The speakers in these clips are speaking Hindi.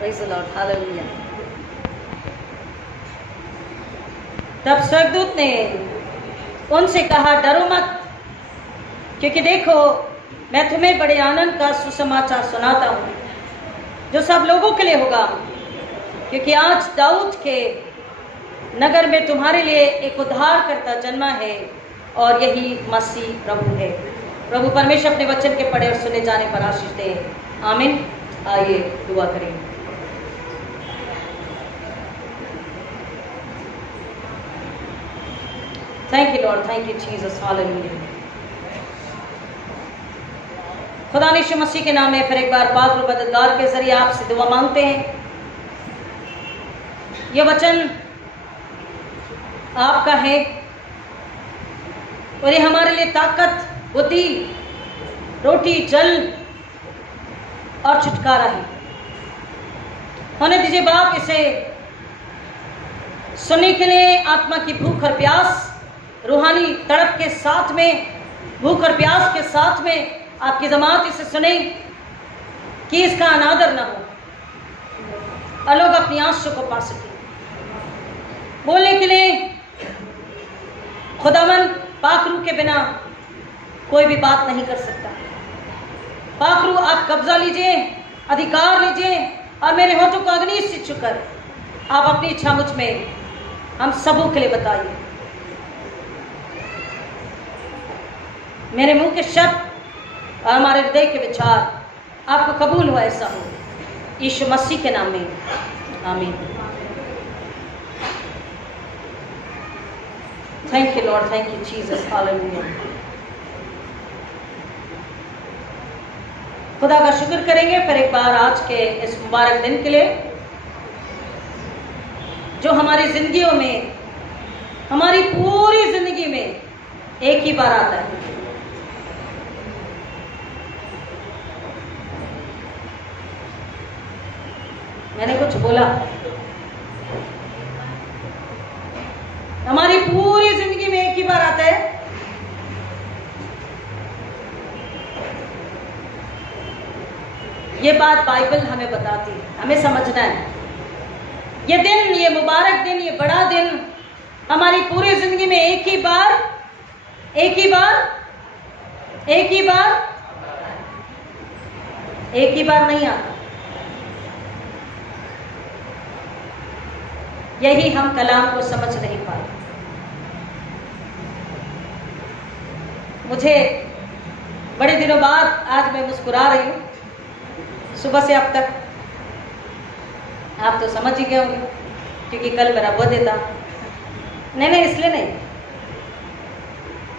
Praise the Lord, hallelujah. तब स्वर्गदूत ने उनसे कहा, डरो मत, क्योंकि देखो मैं तुम्हें बड़े आनंद का सुसमाचार सुनाता हूँ जो सब लोगों के लिए होगा, क्योंकि आज दाऊद के नगर में तुम्हारे लिए एक उद्धारकर्ता जन्मा है और यही मसीह प्रभु है। प्रभु परमेश्वर अपने वचन के पढ़े और सुने जाने पर आशीष दे, आमीन। आइए दुआ करें। Thank you Lord, thank you Jesus, hallelujah. खुदा यीशु मसीह के नाम में फिर एक बार पाक और मददगार के जरिए आपसे दुआ मांगते हैं। यह वचन आपका है और ये हमारे लिए ताकत, बुद्धि, रोटी, जल और छुटकारा है। होने दीजिए बाप इसे सुनने के लिए आत्मा की भूख और प्यास, रूहानी तड़प के साथ में, भूख और प्यास के साथ में आपकी जमात इसे सुने कि इसका अनादर न हो और लोग अपनी आंसू को पा सके। बोलने के लिए खुदावन पाकरू के बिना कोई भी बात नहीं कर सकता। पाकरू आप कब्जा लीजिए, अधिकार लीजिए और मेरे होठों को अग्नि से छूकर आप अपनी इच्छा मुझ में हम सबों के लिए बताइए। मेरे मुंह के शब्द और हमारे हृदय के विचार आपको कबूल हो, ऐसा हो यीशु मसीह के नाम में, आमीन। Thank you Lord, thank you Jesus, hallelujah. खुदा का शुक्र करेंगे फिर एक बार आज के इस मुबारक दिन के लिए जो हमारी जिंदगियों में, हमारी पूरी जिंदगी में एक ही बार आता है। मैंने कुछ बोला? हमारी पूरी जिंदगी में एक ही बार आता है। ये बात बाइबल हमें बताती है, हमें समझना है। ये दिन, ये मुबारक दिन, ये बड़ा दिन हमारी पूरी जिंदगी में एक ही बार, एक ही बार, एक ही बार, एक ही बार नहीं आता। यही हम कलाम को समझ नहीं पाए। मुझे बड़े दिनों बाद आज मैं मुस्कुरा रही हूँ, सुबह से अब तक। आप तो समझ ही गए होंगे क्योंकि कल मेरा बर्थडे था। नहीं, इसलिए नहीं,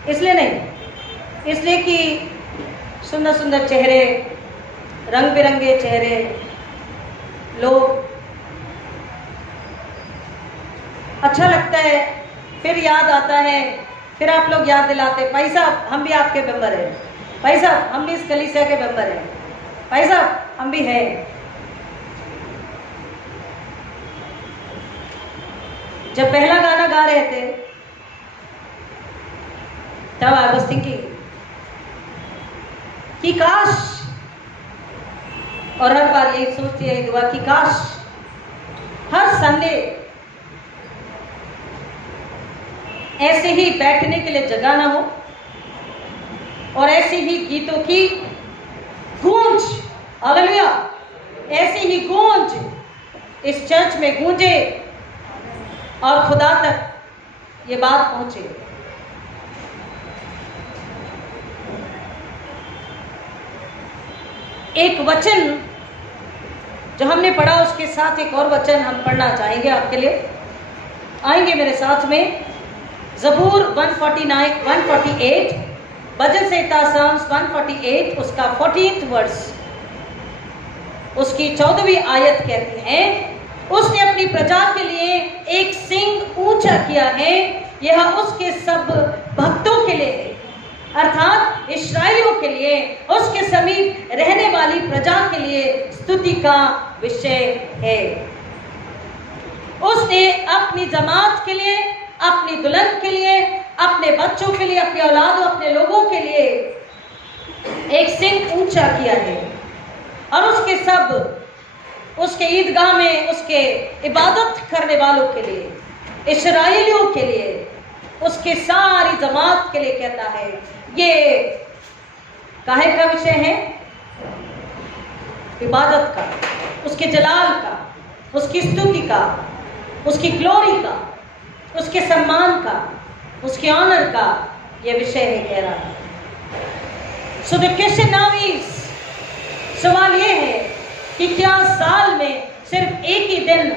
इसलिए नहीं, इसलिए कि सुंदर सुंदर चेहरे, रंग बिरंगे चेहरे, लोग, अच्छा लगता है। फिर याद आता है, फिर आप लोग याद दिलाते, भाई साहब हम भी आपके मेंबर हैं, भाई साहब हम भी इस कलीसिया के मेंबर हैं, भाई साहब हम भी हैं। जब पहला गाना गा रहे थे तब आई वाज थिंकिंग कि काश, और हर बार यही सोचती है दुआ कि काश हर संडे ऐसे ही बैठने के लिए जगह ना हो और ऐसे ही गीतों की गूंज, हालेलुया, ऐसी ही गूंज इस चर्च में गूंजे और खुदा तक ये बात पहुंचे। एक वचन जो हमने पढ़ा उसके साथ एक और वचन हम पढ़ना चाहेंगे आपके लिए। आएंगे मेरे साथ में ज़बूर 148, भजन संहिता साम्स 148, उसका 14th वर्स, उसकी 14वीं आयत कहती है, उसने अपनी प्रजा के लिए एक सिंह ऊंचा किया है, यह उसके सब भक्तों के लिए है, अर्थात इस्राएलियों के लिए, उसके समीप रहने वाली प्रजा के लिए स्तुति का विषय है। उसने अपनी जमात के लिए, अपनी दुल्हन के लिए, अपने बच्चों के लिए, अपने औलादों, अपने लोगों के लिए एक सिंह ऊंचा किया है और उसके सब उसके ईदगाह में उसके इबादत करने वालों के लिए, इस्राएलियों के लिए, उसके सारी जमात के लिए कहता है। ये काहे का विषय है? इबादत का, उसके जलाल का, उसकी स्तुति का, उसकी ग्लोरी का, उसके सम्मान का, उसके ऑनर का यह विषय है, कह रहा है। So the question now is, सवाल यह है कि क्या साल में सिर्फ एक ही दिन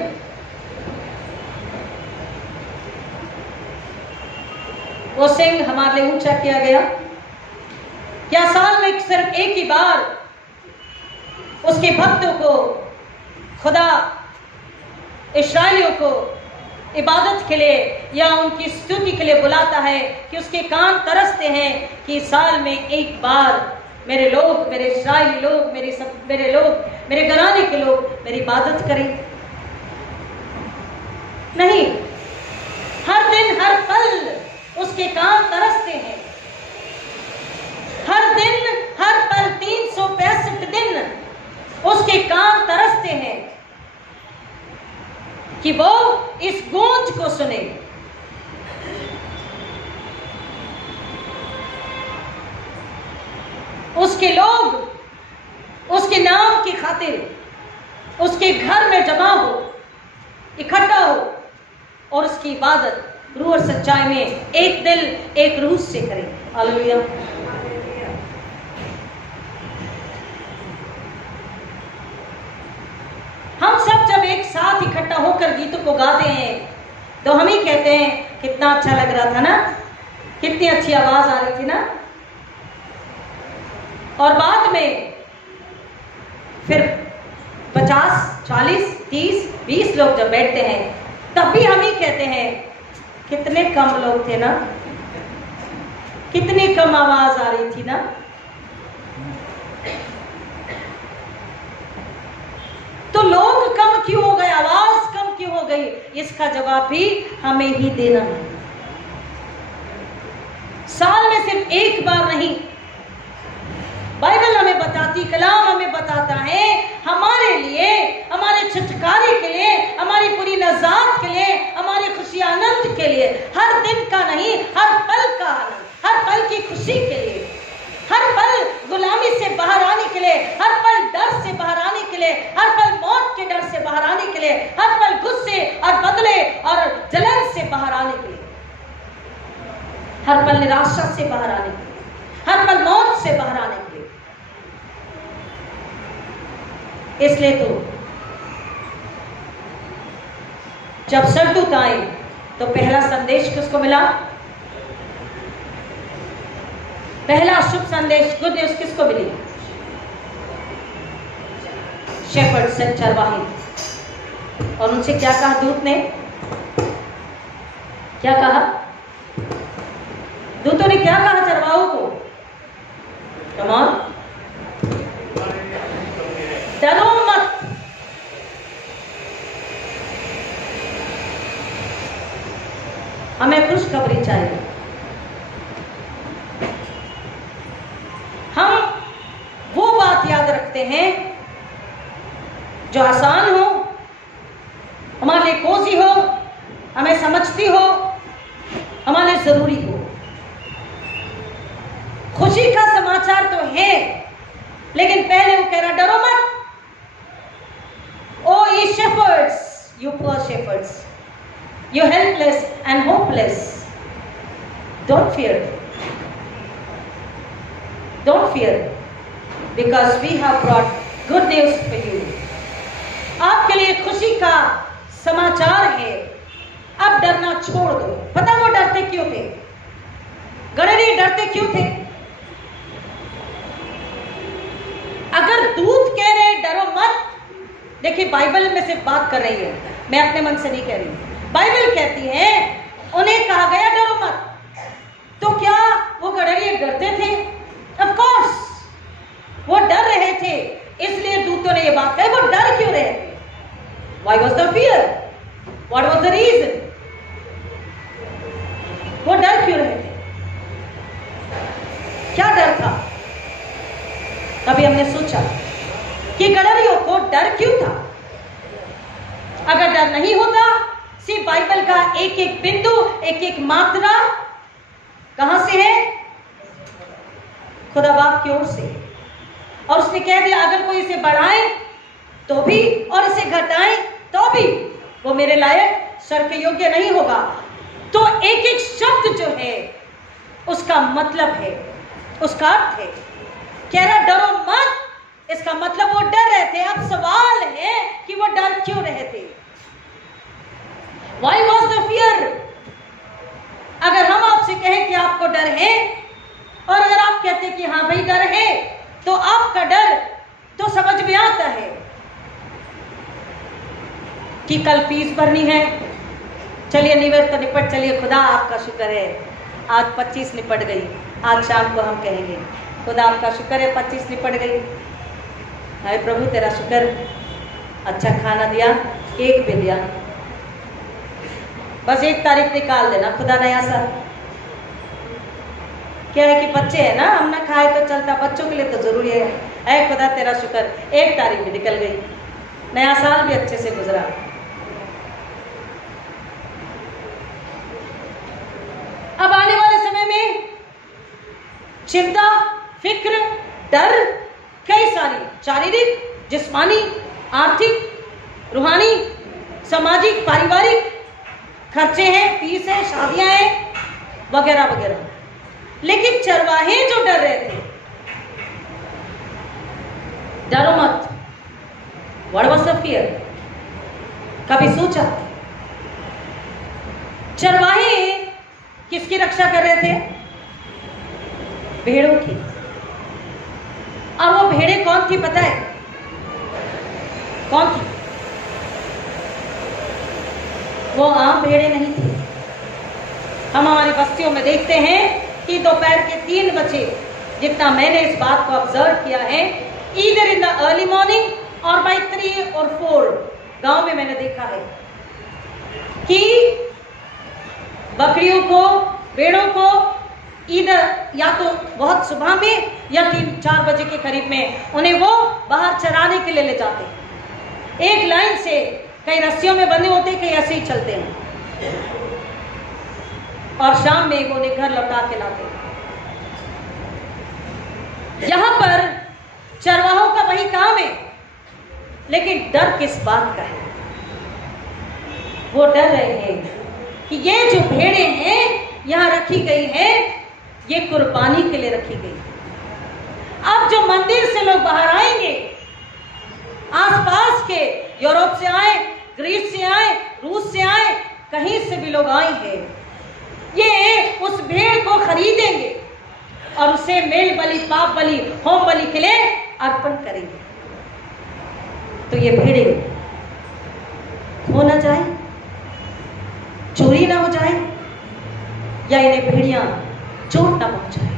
वो सिंह हमारे लिए ऊंचा किया गया? क्या साल में सिर्फ एक ही बार उसके भक्तों को खुदा इस्राएलियों को इबादत के लिए या उनकी स्तुति के लिए बुलाता है कि उसके कान तरसते हैं कि साल में एक बार मेरे लोग, मेरे इस्राएली लोग, मेरे लोग, मेरे घराने के लोग मेरी इबादत करें? नहीं, हर दिन हर पल उसके कान तरसते हैं। हर दिन हर पल 365 दिन उसके कान तरसते हैं कि वो इस गूंज को सुने। उसके लोग उसके नाम की खातिर उसके घर में जमा हो, इकट्ठा हो और उसकी इबादत रूह और सच्चाई में एक दिल एक रूह से करें। हालेलुया। हम सब जब एक साथ इकट्ठा होकर गीतों को गाते हैं तो हम ही कहते हैं कितना अच्छा लग रहा था ना, कितनी अच्छी आवाज आ रही थी ना। और बाद में फिर 50, 40, 30, 20 लोग जब बैठते हैं तब भी हम ही कहते हैं कितने कम लोग थे ना, कितनी कम आवाज आ रही थी ना। तो लोग कम क्यों हो गए, आवाज कम क्यों हो गई, इसका जवाब भी हमें ही देना है। साल में सिर्फ एक बार नहीं, बाइबल हमें बताती, कलाम हमें बताता है हमारे लिए, हमारे छुटकारे के लिए, हमारी पूरी नजात के लिए, हमारी खुशी आनंद के लिए, हर दिन का नहीं हर पल का आनंद, हर पल की खुशी के लिए, हर पल गुलामी से बाहर आने के लिए, हर पल डर से बाहर आने के लिए, हर पल मौत के डर से बाहर आने के लिए, हर पल गुस्से और बदले और जलन से बाहर आने के लिए, हर पल निराशा से बाहर आने के लिए, हर पल मौत से बाहर आने के लिए। इसलिए तो जब सरदूत आए तो पहला संदेश किसको मिला? पहला शुभ संदेश, गुड न्यूज किसको मिली? शेफर्ड से, चरवाहे। और उनसे क्या कहा दूत ने? क्या कहा? दूतों ने क्या कहा चरवाहों को? कम ऑन, डरो मत। हमें खुशखबरी चाहिए। हम वो बात याद रखते हैं जो आसान हो, हमारे लिए कोसी हो, हमें समझती हो, हमारे लिए जरूरी हो। खुशी का समाचार तो है, लेकिन पहले वो कह रहा डरो मत। ओ ये shepherd's, you poor shepherds, you helpless and hopeless, don't fear, don't fear, because we have brought good news for you. आपके लिए खुशी का समाचार है। अब डरना छोड़ दो। पता वो डरते क्यों थे? गड़ेरी डरते क्यों थे? अगर दूत कह रहे डरो मत, देखिए बाइबल में से बात कर रही है, मैं अपने मन से नहीं कह रही। बाइबल कहती है उन्हें कहा गया डरो मत। तो क्या वो गड़ेरी डरते थे? ऑफ कोर्स वो डर रहे थे, इसलिए दूतों ने ये बात कही। वो डर क्यों रहे थे? Why was the fear? What was the reason? वो डर क्यों रहे थे? क्या डर था? कभी हमने सोचा कि गड़रियों को डर क्यों था? अगर डर नहीं होता, सिर्फ बाइबल का एक एक बिंदु, एक एक मात्रा कहां से है? खुदा बाप की ओर से। और उसने कह दिया अगर कोई इसे बढ़ाए तो भी और इसे घटाए तो भी वो मेरे लायक सर के योग्य नहीं होगा। तो एक एक शब्द जो है उसका मतलब है, उसका अर्थ है। कह रहा डरो मत, इसका मतलब वो डर रहे थे। अब सवाल है कि वो डर क्यों रहे थे? Why was the fear? अगर हम आपसे कहें कि आपको डर है और अगर आप कहते कि हाँ भाई डर है, तो आपका डर तो समझ में आता है कि कल फीस भरनी है, चलिए निवेद तो निपट, चलिए खुदा आपका शुक्र है आज 25 निपट गई। आज शाम को हम कहेंगे खुदा आपका शुक्र है 25 निपट गई। हाय प्रभु तेरा शुक्र, अच्छा खाना दिया, केक भी दिया, बस 1 तारीख निकाल देना खुदा नया साल। क्या है कि बच्चे है ना, हम ना खाए तो चलता, बच्चों के लिए तो जरूरी है। ऐ खुदा तेरा शुक्र 1 तारीख भी निकल गई, नया साल भी अच्छे से गुजरा। अब आने वाले समय में चिंता, फिक्र, डर, कई सारी शारीरिक, जिस्मानी, आर्थिक, रूहानी, सामाजिक, पारिवारिक खर्चे हैं, फीस है, शादियां हैं, वगैरह वगैरह। लेकिन चरवाहे जो डर रहे थे, डरो मत, व्हाट वाज द फियर? कभी सोचा? चरवाहे किसकी रक्षा कर रहे थे? भेड़ों की। और वो भेड़ें कौन थी पता है? कौन थी? वो आम भेड़ें नहीं थी। हम हमारी बस्तियों में देखते हैं कि दोपहर के 3 बजे, जितना मैंने इस बात को ऑब्जर्व किया है, either in the early morning और बाय 3 और 4 गांव में मैंने देखा है कि बकरियों को, भेड़ों को इधर या तो बहुत सुबह में या 3-4 बजे के करीब में उन्हें वो बाहर चराने के लिए ले जाते। एक लाइन से, कई रस्सियों में बंधे होते, कई ऐसे ही चलते हैं, और शाम में वो उन्हें घर लौटा के लाते। यहां पर चरवाहों का वही काम है, लेकिन डर किस बात का है? वो डर रहे हैं कि ये जो भेड़ें हैं यहां रखी गई है, ये कुर्बानी के लिए रखी गई। अब जो मंदिर से लोग बाहर आएंगे, आसपास के, यूरोप से आए, ग्रीस से आए, रूस से आए, कहीं से भी लोग आए हैं, ये उस भेड़ को खरीदेंगे और उसे मेल बलि, पाप बलि, होम बलि के लिए अर्पण करेंगे। तो ये भेड़े खो ना जाए, चोरी ना हो जाए, या इन्हें भेड़ियां चोट ना पहुंचाए।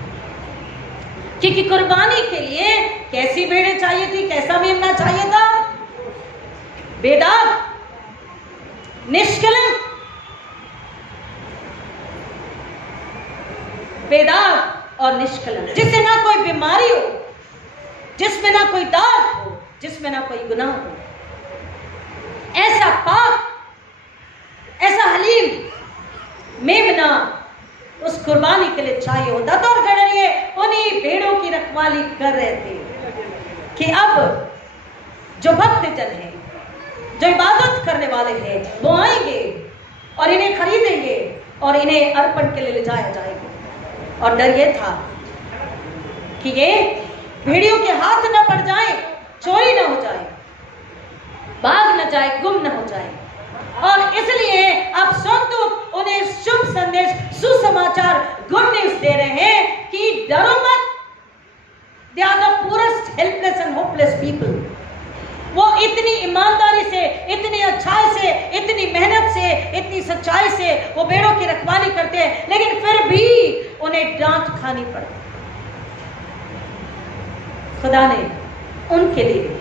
क्योंकि कुर्बानी के लिए कैसी भेड़ें चाहिए थी, कैसा मेमना चाहिए था? बेदाग, निष्कलंक, बेदाग और निष्कलंक, जिससे ना कोई बीमारी हो, जिसमें ना कोई दाग हो, जिसमें ना कोई गुनाह हो। ऐसा पाक, ऐसा हलीम मेमना उस कुर्बानी के लिए चाहिए होता। तो गणरीय उन्हीं भेड़ों की रखवाली कर रहे थे कि अब जो भक्त जन है, जो इबादत करने वाले हैं, वो आएंगे और इन्हें खरीदेंगे और इन्हें अर्पण के लिए ले जाया जाएगा। और डर ये था कि ये भेड़ियों के हाथ न पड़ जाए, चोरी न हो जाए, भाग न जाए, गुम न हो जाए। और इसलिए अब संत उन्हें शुभ संदेश, सुसमाचार, गुड न्यूज दे रहे हैं कि डरो मत। They are the purest helpless and hopeless people. वो इतनी ईमानदारी से, इतनी अच्छाई से, इतनी मेहनत से, इतनी सच्चाई से वो भेड़ों की रखवाली करते हैं, लेकिन फिर भी उन्हें डांट खानी पड़ती। खुदा ने उनके लिए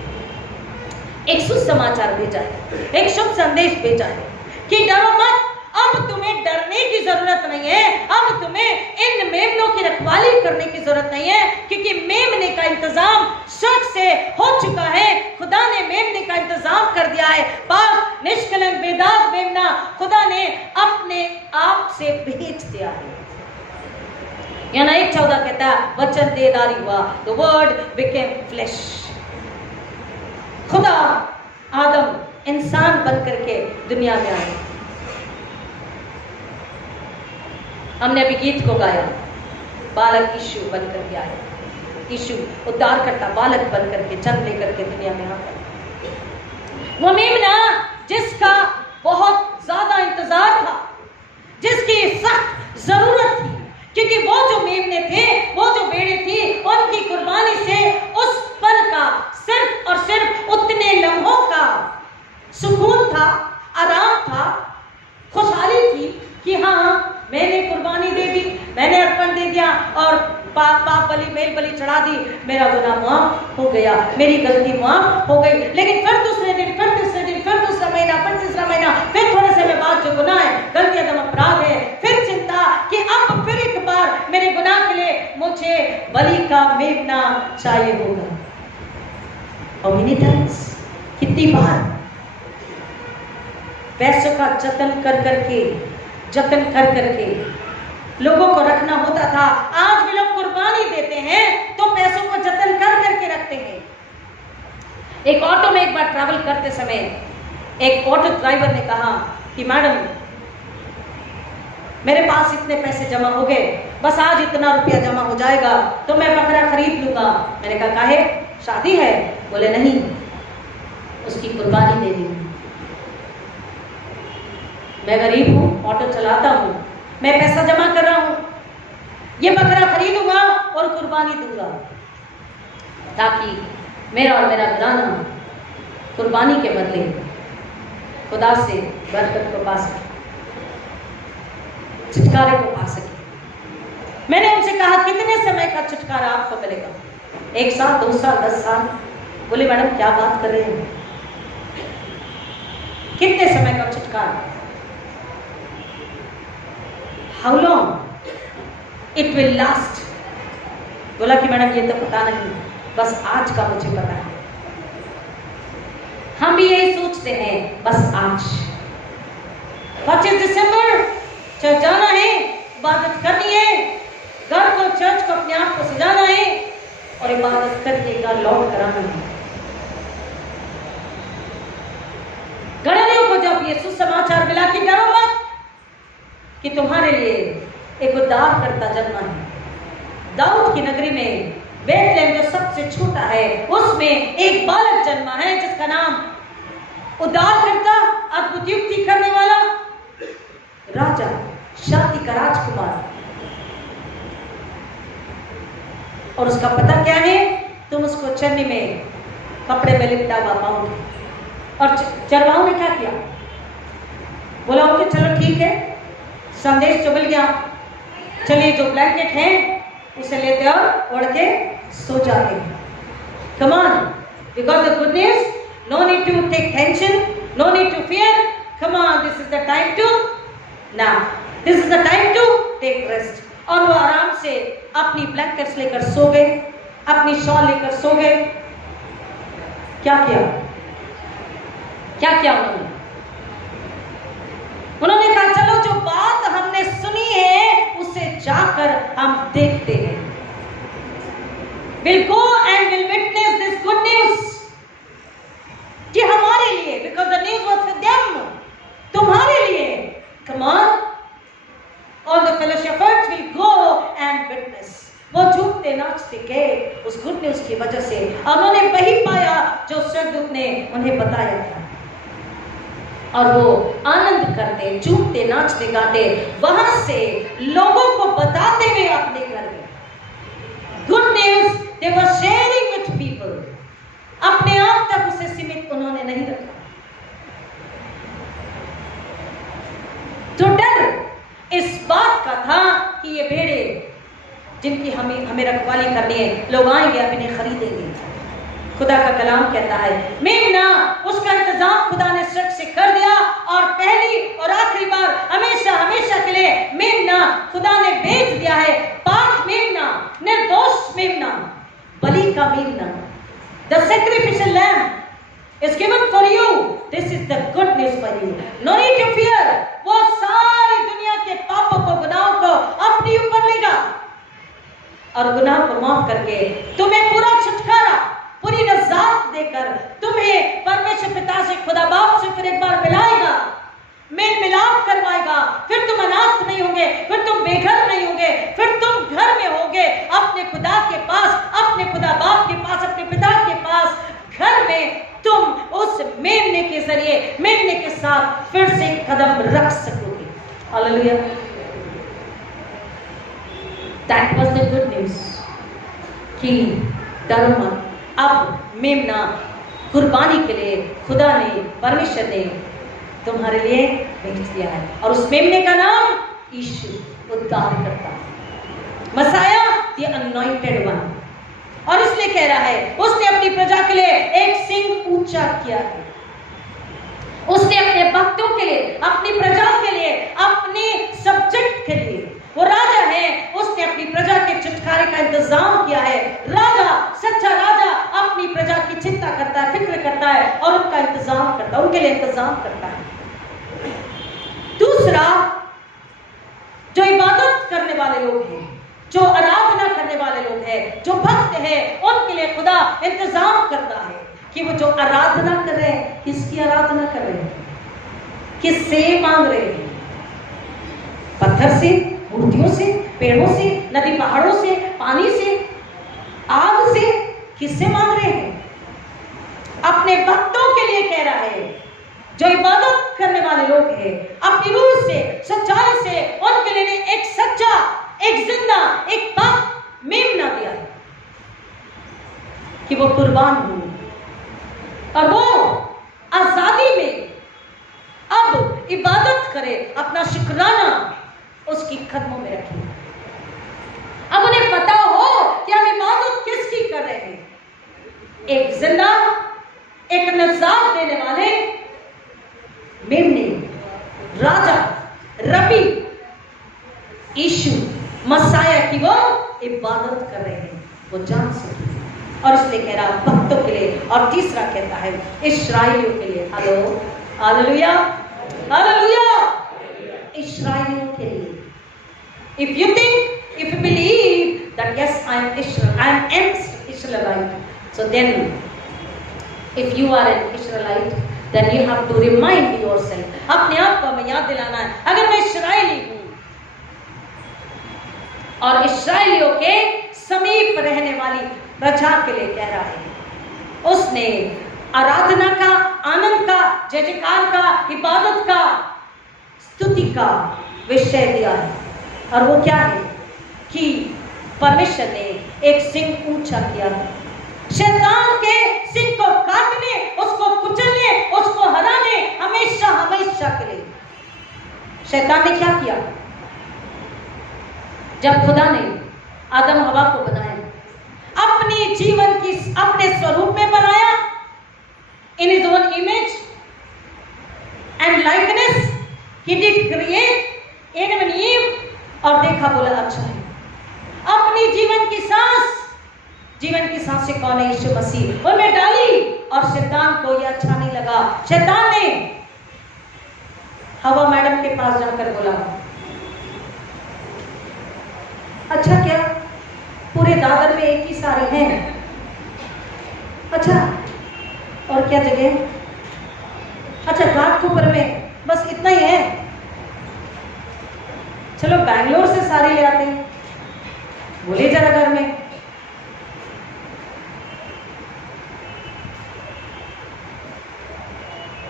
एक सुसमाचार भेजा है, एक शुभ संदेश भेजा है कि डरो मत। अब तुम्हें डरने की जरूरत नहीं है, अब तुम्हें इन मेमनों की रखवाली करने की जरूरत नहीं है, क्योंकि मेमने का इंतजाम शक से हो चुका है। खुदा ने मेमने का इंतजाम कर दिया है, पाक निष्कलंक बेदाग मेमना खुदा ने अपने आप से भेज दिया है। यानी 1:14 कहता है वचन देहधारी हुआ, द वर्ड बिकेम फ्लेश। खुदा आदम इंसान बनकर के दुनिया में आए। हमने अभी गीत को गाया, बालक यीशु बनकर के आए। यीशु उद्धार करता बालक बनकर के जन्म लेकर के दुनिया में आता। वो मेमना जिसका बहुत ज्यादा इंतजार था, जिसकी सख्त जरूरत थी, क्योंकि वो जो मेमने थे, वो जो बेड़े थी, उनकी कुर्बानी से उस पल का सिर्फ और सिर्फ उतने लम्हों का सुकून था, आराम था, खुशहाली थी कि हाँ मैंने कुर्बानी दे दी, मैंने अर्पण दे दिया और पाप बलि मेल बलि चढ़ा दी, मेरा गुनाह माफ हो गया, मेरी गलती माफ हो गई। लेकिन फिर दूसरे दिन, फिर तीसरे दिन, फिर दूसरा महीना, फिर तीसरा महीना, फिर थोड़े समय बाद जो गुनाह है, गलती अदम अपराध है, फिर चिंता कि अब फिर एक बार मेरे गुनाह के लिए मुझे बलि का मेमना चाहिए होगा। और कितनी बार पैसों का जतन कर करके लोगों को रखना होता था। आज भी लोग कुर्बानी देते हैं तो पैसों को जतन कर करके रखते हैं। एक ऑटो में एक बार ट्रैवल करते समय एक ऑटो ड्राइवर ने कहा कि मैडम मेरे पास इतने पैसे जमा हो गए, बस आज इतना रुपया जमा हो जाएगा तो मैं बकरा खरीद लूंगा। मैंने कहा काहे, शादी है? बोले नहीं, उसकी कुर्बानी दे दी। मैं गरीब हूं, ऑटो चलाता हूं, मैं पैसा जमा कर रहा हूं, ये बकरा खरीदूंगा और कुर्बानी दूंगा ताकि मेरा और मेरा घराना कुर्बानी के बदले खुदा से बरकत को पा सके, छुटकारे को पा सके। मैंने उनसे कहा कितने समय का छुटकारा आपको मिलेगा? 1 साल, 2 साल, 10 साल? बोले मैडम क्या बात कर रहे हैं, कितने समय का छुटकारा? How long it will last? बोला कि मैडम ये तो पता नहीं, बस आज का मुझे पता है। हम भी यही सोचते हैं, बस आज 25 दिसंबर चर्च जाना है, इबादत करनी है, घर को चर्च को अपने आप को सजाना है और इबादत करके घर लौट कर आना है। घराने को जब ये सुसमाचार मिला कि डरो मत कि तुम्हारे लिए एक उद्धार करता जन्मा है। दाऊद की नगरी में बेथलेहम जो सबसे छोटा है उसमें एक बालक जन्मा है जिसका नाम उद्धार करता, अद्भुत युक्ति करने वाला, राजा, शांति का राजकुमार। और उसका पता क्या है? तुम उसको चन्नी में कपड़े में लिपटा हुआ पाओगे। और चरवाहों ने क्या किया? बोला ओके चलो ठीक है, संदेश जो मिल गया, चलिए जो ब्लैंकेट है उसे लेते और ओढ़ के सो जाते हैं। Come on, we got the good news. No need to take tension, no need to fear. Come on, this is the time to now. This is the time to take rest. और वो आराम से अपनी ब्लैंकेट्स लेकर सो गए, अपनी शॉल लेकर सो गए। क्या किया? क्या किया उन्होंने? उन्होंने कहा चलो जो बात हमने सुनी है उसे जाकर हम देखते हैं। We'll go and we'll witness this good news कि हमारे लिए, because the news was for them, तुम्हारे लिए। Come on, all the fellow shepherds will go and witness. वो झूमते नाचते गए उस गुड न्यूज की वजह से, और उन्होंने वही पाया जो स्वर्गदूत ने उन्हें बताया था। और वो आनंद करते, झूमते, नाचते, गाते वहां से लोगों को बताते हुए अपने घर में good news they were sharing with people. अपने आप तक उसे सीमित उन्होंने नहीं रखा। तो डर इस बात का था कि ये भेड़े जिनकी हमें रखवाली करनी है, लोग आएंगे अब इन्हें खरीदेंगे। खुदा का कलाम कहता है मेमना, उसका इंतजाम खुदा ने सच से कर दिया, और पहली और आखिरी बार हमेशा हमेशा के लिए मेमना खुदा ने भेज दिया है। पाक मेमना, निर्दोष मेमना, बलि का मेमना। The sacrificial lamb is given for you this is the good news for you, no need to fear. वो सारी दुनिया के पापों को, गुनाहों को अपने ऊपर लेगा और गुनाह को माफ करके तुम्हें पूरा छुटकारा, पूरी नजात देकर तुम्हें परमेश्वर पिता से, खुदा बाप से फिर एक बार मिलाएगा, मेल मिलाप करवाएगा। फिर तुम अनाथ नहीं होंगे, फिर तुम बेघर नहीं होंगे, फिर तुम घर में होंगे अपने खुदा के पास, अपने खुदा बाप के पास, अपने पिता के पास। घर में तुम उस मेमने के जरिए, मेमने के साथ फिर से कदम रख सकोगे। Hallelujah. That was the good news कि डरो मत। अब मेमना कुर्बानी के लिए खुदा ने, परमेश्वर ने तुम्हारे लिए भेज दिया है और उस मेमने का नाम यीशु, उद्धारकर्ता, मसाया, द अनॉइंटेड वन। और इसलिए कह रहा है उसने अपनी प्रजा के लिए एक सिंह ऊंचा किया है। उसने अपने भक्तों के लिए, अपनी प्रजा के लिए, अपने सब्जेक्ट के लिए, वो राजा है, उसने अपनी प्रजा के छुटकारे का इंतजाम किया है। राजा, सच्चा राजा अपनी प्रजा की चिंता करता है, फिक्र करता है और उनका इंतजाम करता है, उनके लिए इंतजाम करता है। दूसरा, जो इबादत करने वाले लोग हैं, जो आराधना करने वाले लोग हैं, जो भक्त हैं, उनके लिए खुदा इंतजाम करता है कि वो जो आराधना कर रहे हैं, किसकी आराधना कर रहे हैं, किससे मांग रहे हैं? पत्थर से, मूर्तियों से, पेड़ों से, नदी पहाड़ों से, पानी से, आग से, किससे मांग रहे हैं? अपने भक्तों के लिए कह रहा है, जो इबादत करने वाले लोग हैं, अपनी रूह से, सच्चाई से, उनके लिए एक सच्चा, एक जिंदा, एक पाक मेमना दिया है कि वो कुर्बान हो और वो आजादी में अब इबादत करे, अपना शुक्राना उसकी कदमों में रखें। अब उन्हें पता हो कि हम इबादत किसकी कर रहे हैं, एक जिंदा, एक नजात देने वाले मेमने, राजा, रबी, यीशु, मसाया की वो इबादत कर रहे हैं, वो जान सके। और इसलिए कह रहा भक्तों के लिए। और तीसरा कहता है इस्राएलियों के लिए। हेलो, हालेलुया, हालेलुया, इस्राएलियों के लिए। If you think, if you believe that yes, I am Israel, I am Israelite, so then if you are an Israelite, then you have to remind yourself, अपने आप को हमें याद दिलाना है, अगर मैं इस्राएली हूँ और इस्राएलियों के समीप रहने वाली प्रजा के लिए कह रहा है, उसने आराधना का, आनंद का, जय जयकार का, इबादत का, स्तुति का विषय दिया है। और वो क्या है कि परमेश्वर ने एक सिंह ऊंचा किया है, शैतान के सिंह को काटने, उसको कुचलने, उसको हराने, हमेशा हमेशा के लिए। शैतान ने क्या किया? जब खुदा ने आदम हवा को बनाया, अपनी जीवन की, अपने स्वरूप में बनाया, in his own image and likeness he did create Adam and ewe, और देखा, बोला अच्छा है। अपनी जीवन की सांस से कौन है? यीशु मसीह, उनमें डाली। और शैतान को ये अच्छा नहीं लगा। शैतान ने हवा मैडम के पास जाकर बोला, अच्छा क्या पूरे दादर में एक ही साड़ी है? अच्छा, और क्या जगह? अच्छा, घाटकोपर में बस इतना ही है। चलो बैंगलोर से साड़ी ले आते हैं, बोले जरा घर में।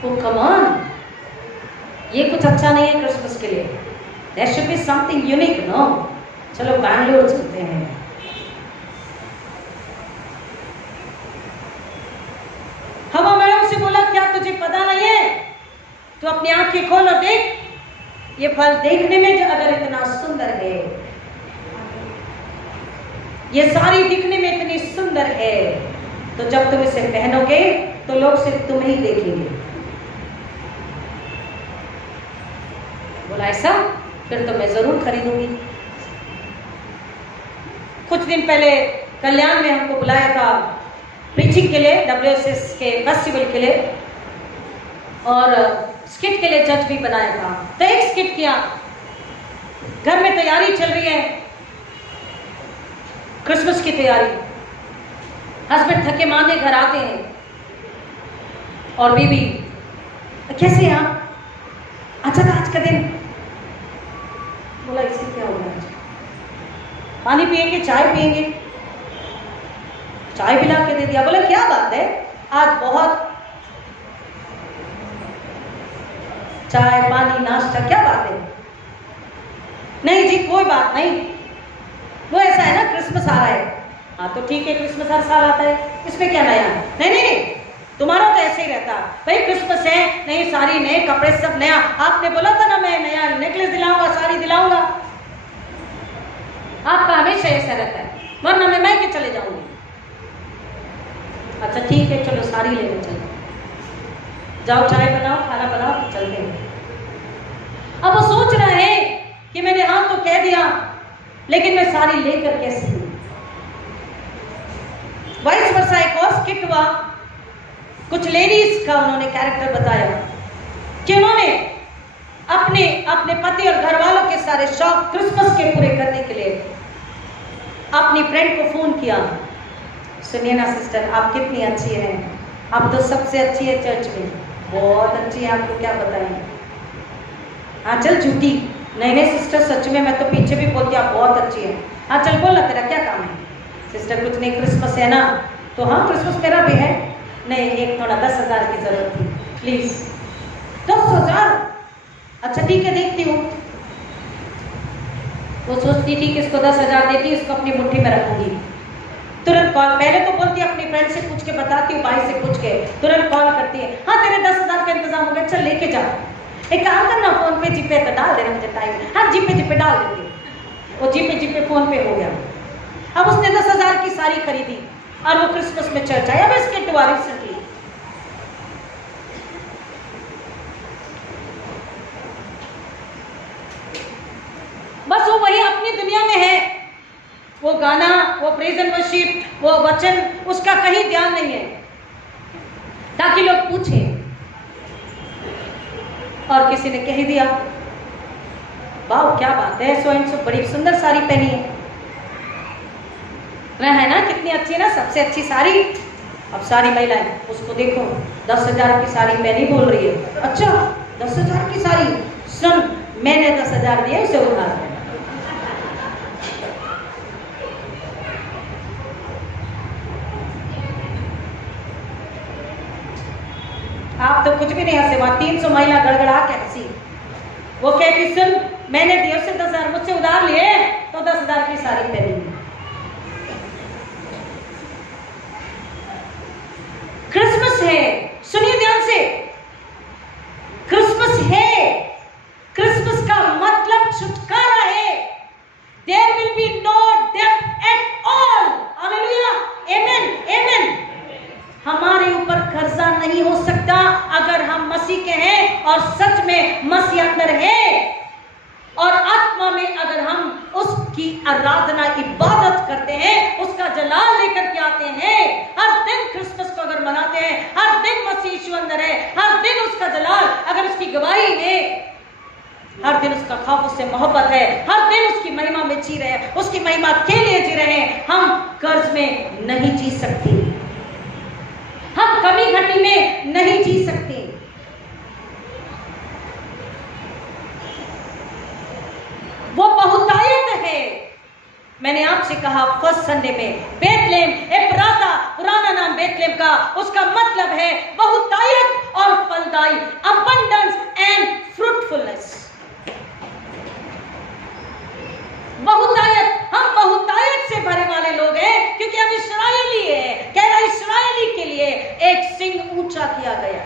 ओ कम ऑन, ये कुछ अच्छा नहीं है क्रिसमस के लिए। There should be something unique, no? चलो बैंगलोर चलते हैं। हवा मैडम से बोला, क्या तुझे पता नहीं है? तू अपनी आंखें खोल और देख, ये फल देखने में अगर इतना सुंदर है, ये साड़ी दिखने में इतनी सुंदर है, तो जब तुम इसे पहनोगे तो लोग सिर्फ तुम्हें ही देखेंगे। बोला ऐसा? फिर तो मैं जरूर खरीदूंगी। कुछ दिन पहले कल्याण में हमको बुलाया था प्रीचिंग के लिए, WSS के फेस्टिवल के लिए। और स्किट के लिए जज भी बनाया था। तो एक स्किट किया, घर में तैयारी चल रही है, क्रिसमस की तैयारी। हस्बैंड थके मांदे घर आते हैं और बीवी, कैसे हैं आप? अच्छा था आज का दिन। बोला इससे क्या होगा, पानी पिएंगे, चाय पिएंगे? चाय पिला के दे दिया। बोला क्या बात है, आज बहुत चाय पानी नाश्ता, क्या बात है? नहीं जी कोई बात नहीं, वो ऐसा है ना क्रिसमस आ रहा है। हाँ तो ठीक है, क्रिसमस हर साल आता है, इसमें क्या नया? नहीं नहीं नहीं, तुम्हारा तो ऐसे ही रहता भाई, क्रिसमस है, नई साड़ी, नए कपड़े, सब नया। आपने बोला था ना मैं नया नेकलेस दिलाऊंगा, साड़ी दिलाऊंगा। आपका हमेशा ऐसा रहता है, वरना मैं मैके चले जाऊंगी। अच्छा ठीक है, चलो साड़ी लेने चलो, जाओ चाय बनाओ, खाना बनाओ, चलते हैं। अब वो सोच रहे हैं कि मैंने हाँ तो कह दिया, लेकिन मैं साड़ी लेकर कैसे दूं? वाइस वर्सा एक और स्किट हुआ, कुछ लेडीज का उन्होंने कैरेक्टर बताया कि उन्होंने अपने अपने पति और घर वालों के सारे शौक क्रिसमस के पूरे करने के लिए अपनी फ्रेंड को फोन किया। सुनिए ना सिस्टर, आप कितनी अच्छी हैं, आप तो सबसे अच्छी है चर्च में, बहुत अच्छी है, आपको क्या बताएं। हाँ चल झूठी, नहीं नहीं सिस्टर सच में, मैं तो पीछे भी बोलती आप बहुत अच्छी है। हाँ चल बोल ना, तेरा क्या काम है? सिस्टर कुछ नहीं, क्रिसमस है ना, तो हाँ क्रिसमस मेरा भी है। नहीं एक थोड़ा 10,000 की जरूरत थी प्लीज। 10,000? अच्छा ठीक है देखती हूँ। वो सोचती थी कि इसको 10,000 देती, इसको अपनी मुट्ठी में रखूंगी। तुरंत कॉल, पहले तो बोलती है अपनी फ्रेंड से पूछ के बताती हूँ, भाई से पूछ के, तुरंत कॉल करती है, हाँ तेरे 10,000 का इंतजाम हो गया, चल लेके जा। एक काम करना, फोन पे जीपे पे डाल देना, मुझे टाइम। हाँ जीपे डाल देती, वो जीपे फोन पे हो गया। अब उसने 10,000 की साड़ी खरीदी और वो क्रिसमस में चर्च आया। अब इसके रिसेंटली बस वो वही अपनी दुनिया में है, वो गाना, वो प्रेज एंड वर्शिप, वो वचन, उसका कहीं ध्यान नहीं है, ताकि लोग पूछें। और किसी ने कह दिया, वाह क्या बात है, सो एंड सो बड़ी सुंदर साड़ी पहनी है है ना, कितनी अच्छी है ना, सबसे अच्छी साड़ी। अब सारी महिलाएं उसको देखो, 10,000 की साड़ी पहनी, बोल रही है अच्छा 10,000 की साड़ी, सुन मैंने 10,000 दिए उसे उधार। आप तो कुछ भी नहीं हंसे, वहां 300 महिला गड़गड़ा के हंसी। वो कहती सुन मैंने दिए उसे 10,000, मुझसे उधार लिए तो 10,000 की साड़ी पहनी। क्रिसमस है, सुनिए ध्यान से, क्रिसमस है, क्रिसमस का मतलब छुटकारा है। There will be no debt at all. Hallelujah. Amen. Amen. हमारे ऊपर कर्जा नहीं हो सकता अगर हम मसीह के हैं और सच में मसीह अंदर है, और आत्मा में अगर हम उसकी आराधना इबादत करते हैं, उसका जलाल लेकर के आते हैं। हर दिन क्रिसमस को अगर मनाते हैं, हर दिन मसीह यीशु अंदर है, हर दिन उसका जलाल, अगर उसकी गवाही है, हर दिन उसका खौफ, उससे मोहब्बत है, हर दिन उसकी महिमा में जी रहे हैं, उसकी महिमा के लिए जी रहे हैं, हम कर्ज में नहीं जी सकते, हम कमी घटी में नहीं जी सकते। वो बहुतायत है। मैंने आपसे कहा फर्स्ट संडे में, बेथलेम एफ्राता, पुराना नाम बेथलेम का, उसका मतलब है बहुतायत और फलदायी, अबंडेंस एंड फ्रूटफुलनेस। बहुतायत, हम बहुतायत से भरे वाले लोग हैं, क्योंकि हम इस्राएली हैं। कह रहा इस्राएली के लिए एक सिंह ऊंचा किया गया,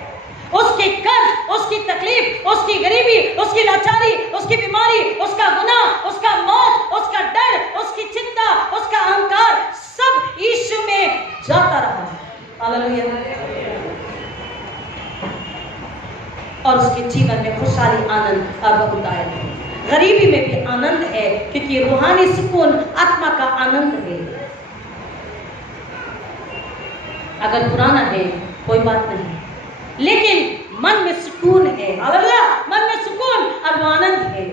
उसके कर्ज, उसकी तकलीफ, उसकी गरीबी, उसकी लाचारी, उसकी बीमारी, उसका गुनाह, उसका मौत, उसका डर, उसकी चिंता, उसका अहंकार, सब यीशु में जाता रहा। हालेलुया। और उसके जीवन में खुशहाली, आनंद और बहुतायत है। गरीबी में भी आनंद है, क्योंकि रूहानी सुकून आत्मा का आनंद है। अगर पुराना है कोई बात नहीं, लेकिन मन में सुकून है, हालेलुया, मन में सुकून और वो आनंद है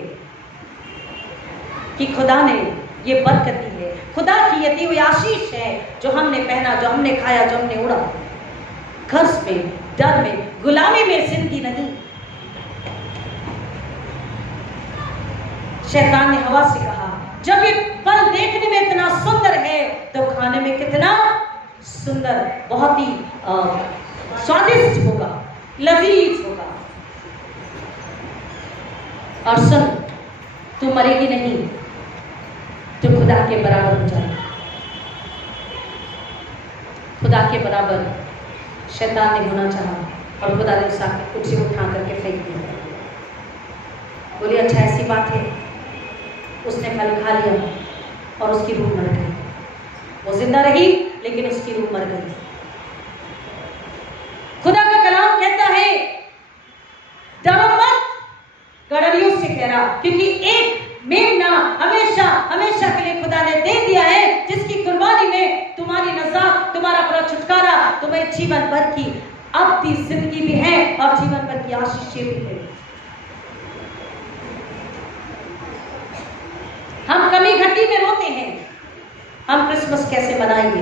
कि खुदा ने ये बरकत दी है, खुदा की ये दी हुई आशीष है, जो हमने पहना, जो हमने खाया, जो हमने उड़ा। खर्च में, डर में, गुलामी में जिंदगी नहीं। शैतान ने हवा से कहा, जब ये फल देखने में इतना सुंदर है तो खाने में कितना सुंदर, बहुत ही स्वादिष्ट होगा, लजीज होगा। और सुन, तू मरेगी नहीं, तू खुदा के बराबर हो जाएगी। खुदा के बराबर शैतान ने होना चाहा और खुदा ने उसे उठा करके फेंक दिया। बोली अच्छा ऐसी बात है। उसने फल खा लिया और उसकी रूह मर गई। वो जिंदा रही लेकिन उसकी रूह मर गई। खुदा का कलाम कहता है डरो मत, गड़रियों से कह रहा, क्योंकि एक मेमना हमेशा हमेशा के लिए खुदा ने दे दिया है, जिसकी कुर्बानी में तुम्हारी नजात, तुम्हारा पूरा छुटकारा, तुम्हें जीवन भर की अब की जिंदगी भी है और जीवन भर की आशीषें भी है। हम कमी घटी में रोते हैं, हम क्रिसमस कैसे मनाएंगे?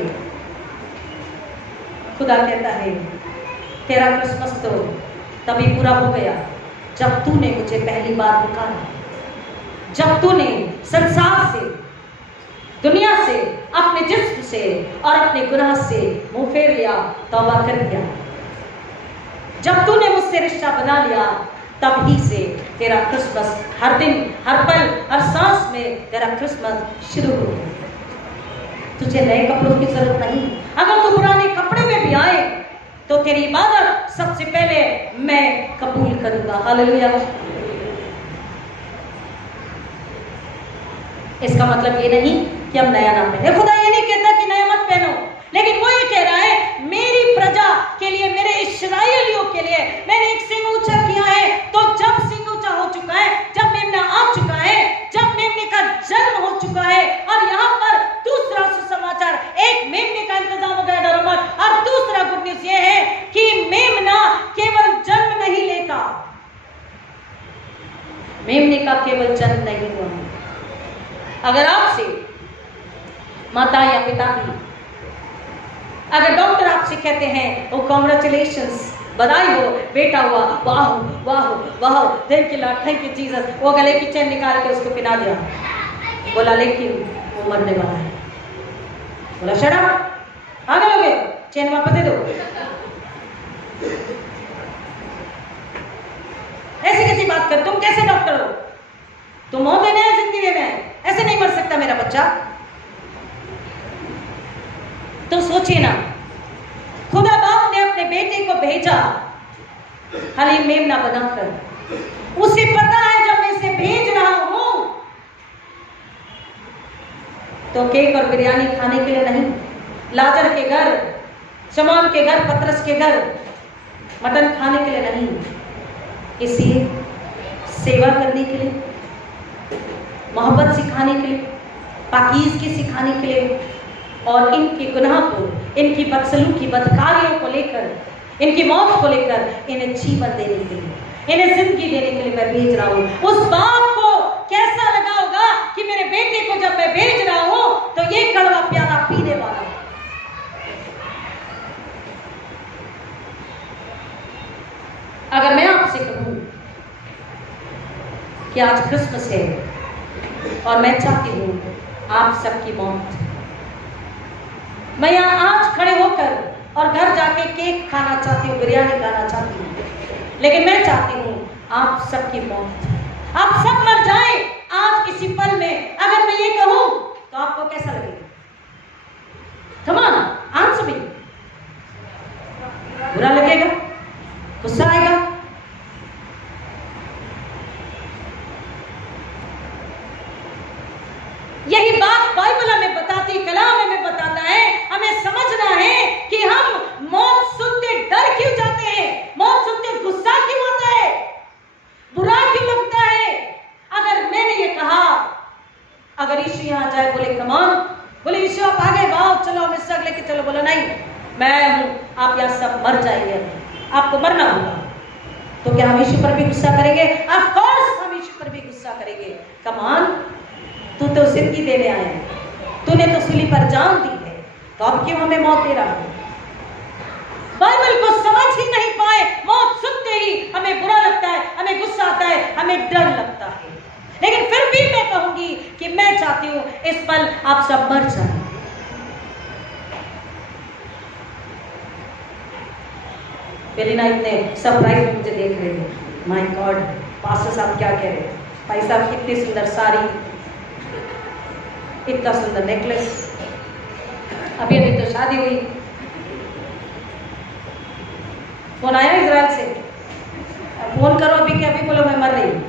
खुदा कहता है तेरा क्रिसमस तो तभी पूरा हो गया जब तूने मुझे पहली बार पुकारा, जब तूने संसार से, दुनिया से, अपने जिस्म से और अपने गुनाह से मुंह फेर लिया, तौबा कर दिया। जब तूने मुझसे रिश्ता बना लिया, तब ही से तेरा क्रिसमस हर दिन, हर पल, हर सांस में तेरा क्रिसमस शुरू हो गया। तुझे नए कपड़ों की जरूरत नहीं। अगर तू पुराने कपड़े में भी आए तो तेरी इबादत सबसे पहले मैं कबूल करूंगा। हालेलुया। इसका मतलब ये नहीं कि हम नया ना पहने। खुदा ये नहीं कहता कि नया मत पहनो, लेकिन वो ये कह रहा है मेरी प्रजा के लिए, मेरे इस्राएलियों के लिए मैंने एक सिंह ऊंचा किया है। तो जब सिंह ऊंचा हो चुका है, जब मेमना आ चुका है, जब मेमने का जन्म हो चुका है, और यहाँ पर दूसरा सुसमाचार, एक मेमने का इंतजाम हो गया, डरो मत। और दूसरा गुड न्यूज ये है कि मेमना केवल जन्म नहीं लेता, मेमने का केवल जन्म नहीं हुआ। अगर आपसे माता या पिता भी, अगर डॉक्टर आपसे कहते हैं ओ कॉन्ग्रेचुलेशंस, बधाई हो बेटा हुआ, वाह वाह वाह, thank you Lord, thank you Jesus, वो गले की चैन निकाल के उसको पिला दिया, बोला लेकिन वो मरने वाला है, बोला शट अप, आगे लोगे चैन वापस दे दो। ऐसी कैसी बात कर, तुम कैसे डॉक्टर हो? तुम मौत देने है, जिंदगी देने है, ऐसे नहीं मर सकता मेरा बच्चा। तो सोचिए ना, खुदा बाप ने अपने बेटे को भेजा हलीम मेमना बनाकर। उसे पता है जब मैं इसे भेज रहा हूं तो केक और बिरयानी खाने के लिए नहीं, लाजर के घर, शमौन के घर, पतरस के घर मटन खाने के लिए नहीं, इसलिए सेवा करने के लिए, मोहब्बत सिखाने के लिए, पाकीज़गी सिखाने के लिए, और इनके गुनाह को, इनकी बदसलूकी, बदकारियों को लेकर, इनकी मौत को लेकर इन्हें जीवन देने के लिए, इन्हें जिंदगी देने के लिए मैं भेज रहा हूं। उस बाप को कैसा लगा होगा कि मेरे बेटे को जब मैं भेज रहा हूं तो ये कड़वा प्याला पीने वाला है। अगर मैं आपसे कहूं कि आज क्रिसमस है और मैं चाहती हूं आप सबकी मौत, मैं यहाँ आज खड़े होकर और घर जाके केक खाना चाहती हूँ, बिरयानी खाना चाहती हूँ, लेकिन मैं चाहती हूँ आप सबकी मौत, आप सब मर जाएं आज किसी पल में। अगर मैं ये कहूँ तो आपको कैसा लगेगा? Come on answer me. बुरा लगेगा? गुस्सा आएगा? यही बात बाइबल हमें बताती, कलाम हमें बताता है। हमें समझना है कि हम मौत सुनते डर क्यों जाते हैं, मौत सुनते गुस्सा क्यों आता है, बुरा क्यों लगता है। अगर मैंने ये कहा, अगर यीशु यहाँ जाए, बोले कमान, बोले यीशु आप आ गए, वाह चलो हम इससे अगले के चलो, बोला नहीं मैं हूं, आप यहाँ सब मर जाएंगे, आपको मरना होगा। तो क्या हम यीशु पर भी गुस्सा करेंगे? ऑफ कोर्स हम यीशु पर भी गुस्सा करेंगे। कमान, तू तो जिंदगी देने आया है, तूने तो सूली पर जान दी है, तो अब क्यों हमें मौत दे रहा है? बाइबल को समझ ही नहीं पाए, मौत सुनते ही हमें बुरा लगता है, हमें गुस्सा आता है, हमें डर लगता है। लेकिन फिर भी मैं कहूंगी कि मैं चाहती हूं इस पल आप सब मर जाए। मेरी ना इतने सरप्राइज में मुझे देख रहे थे, माय गॉड पास्टर साहब क्या कह रहे हैं, भाई साहब कितनी सुंदर साड़ी, इतना सुंदर नेकलेस, अभी अभी तो शादी हुई। फोन आया इजराइल से, फोन करो अभी के अभी, बोलो मैं मर रही हूं।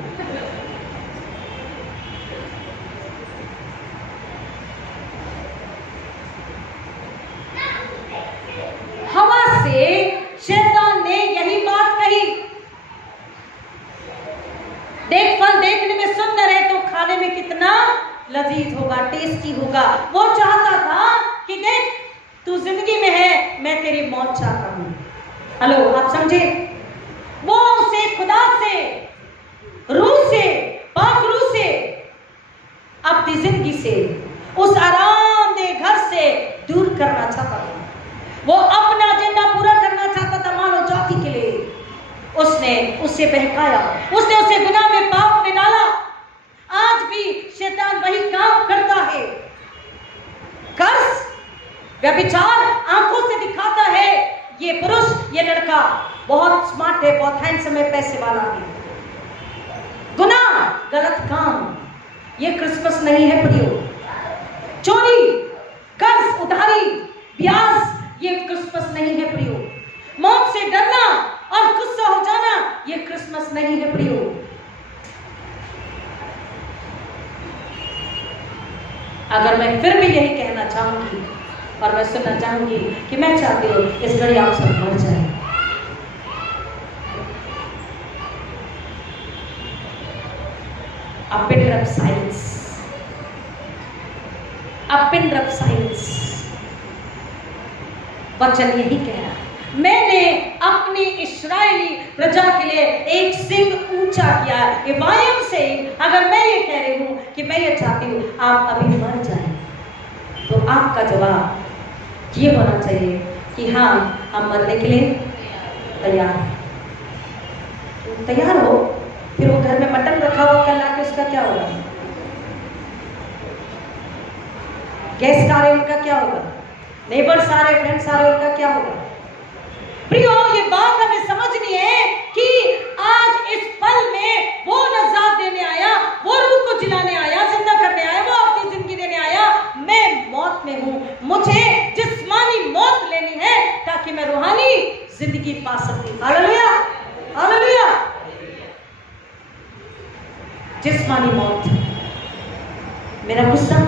हवा से शैतान ने यही बात कही, देख फल देखने में सुंदर है तो खाने में कितना लजीज होगा, टेस्टी होगा। वो चाहता था कि देख तू जिंदगी में है, मैं तेरी मौत चाहता हूं। हेलो, आप समझे? वो उसे खुदा से, रूह से, पाक रूह से, अपनी जिंदगी से, उस आरामदेह घर से दूर करना चाहता था। वो अपना एजेंडा पूरा करना चाहता था मानव जाति के लिए। उसने उसे बहकाया, उसने उसे गुनाह में, पाप में डाला। आज भी शैतान वही काम करता है। कर्ज, व्यभिचार आंखों से दिखाता है ये पुरुष, ये लड़का बहुत स्मार्ट है, बहुत हैंडसम है, पैसे वाला है। गुनाह, गलत काम, ये क्रिसमस नहीं है प्रियो। चोरी, कर्ज, उधारी, ब्याज, ये क्रिसमस नहीं है प्रियो। मौत से डरना और गुस्सा हो जाना, ये क्रिसमस नहीं है प्रियो। अगर मैं फिर भी यही कहना चाहूंगी और मैं सुनना चाहूंगी कि मैं चाहती हूँ इस घड़ी आप सब मर जाए। A pin drop silence. A pin drop silence. वचन यही कह रहा है, मैंने अपनी इस्राएली प्रजा के लिए एक सिंह ऊंचा किया है। इवायम से अगर मैं ये कह रही हूं कि मैं ये चाहती हूं आप अभी मर जाएं, तो आपका जवाब ये होना चाहिए कि हाँ, हम मरने के लिए तैयार हैं। तैयार हो? फिर वो घर में मटन रखा हुआ कल लाके उसका क्या होगा? गेस्ट आ रहे उनका क्या होगा? नेबर्स आ रहे, फ्रेंड्स आ रहे, उनका क्या होगा? प्रियो, ये बात हमें समझनी है कि आज इस पल में वो नजात देने आया, वो रूह को जिलाने आया, जिंदा करने आया, वो अपनी जिंदगी देने आया। मैं मौत में हूं, मुझे जिस्मानी मौत लेनी है ताकि मैं रूहानी जिंदगी पा सकूं। Hallelujah, hallelujah. जिस्मानी मौत, मेरा गुस्सा,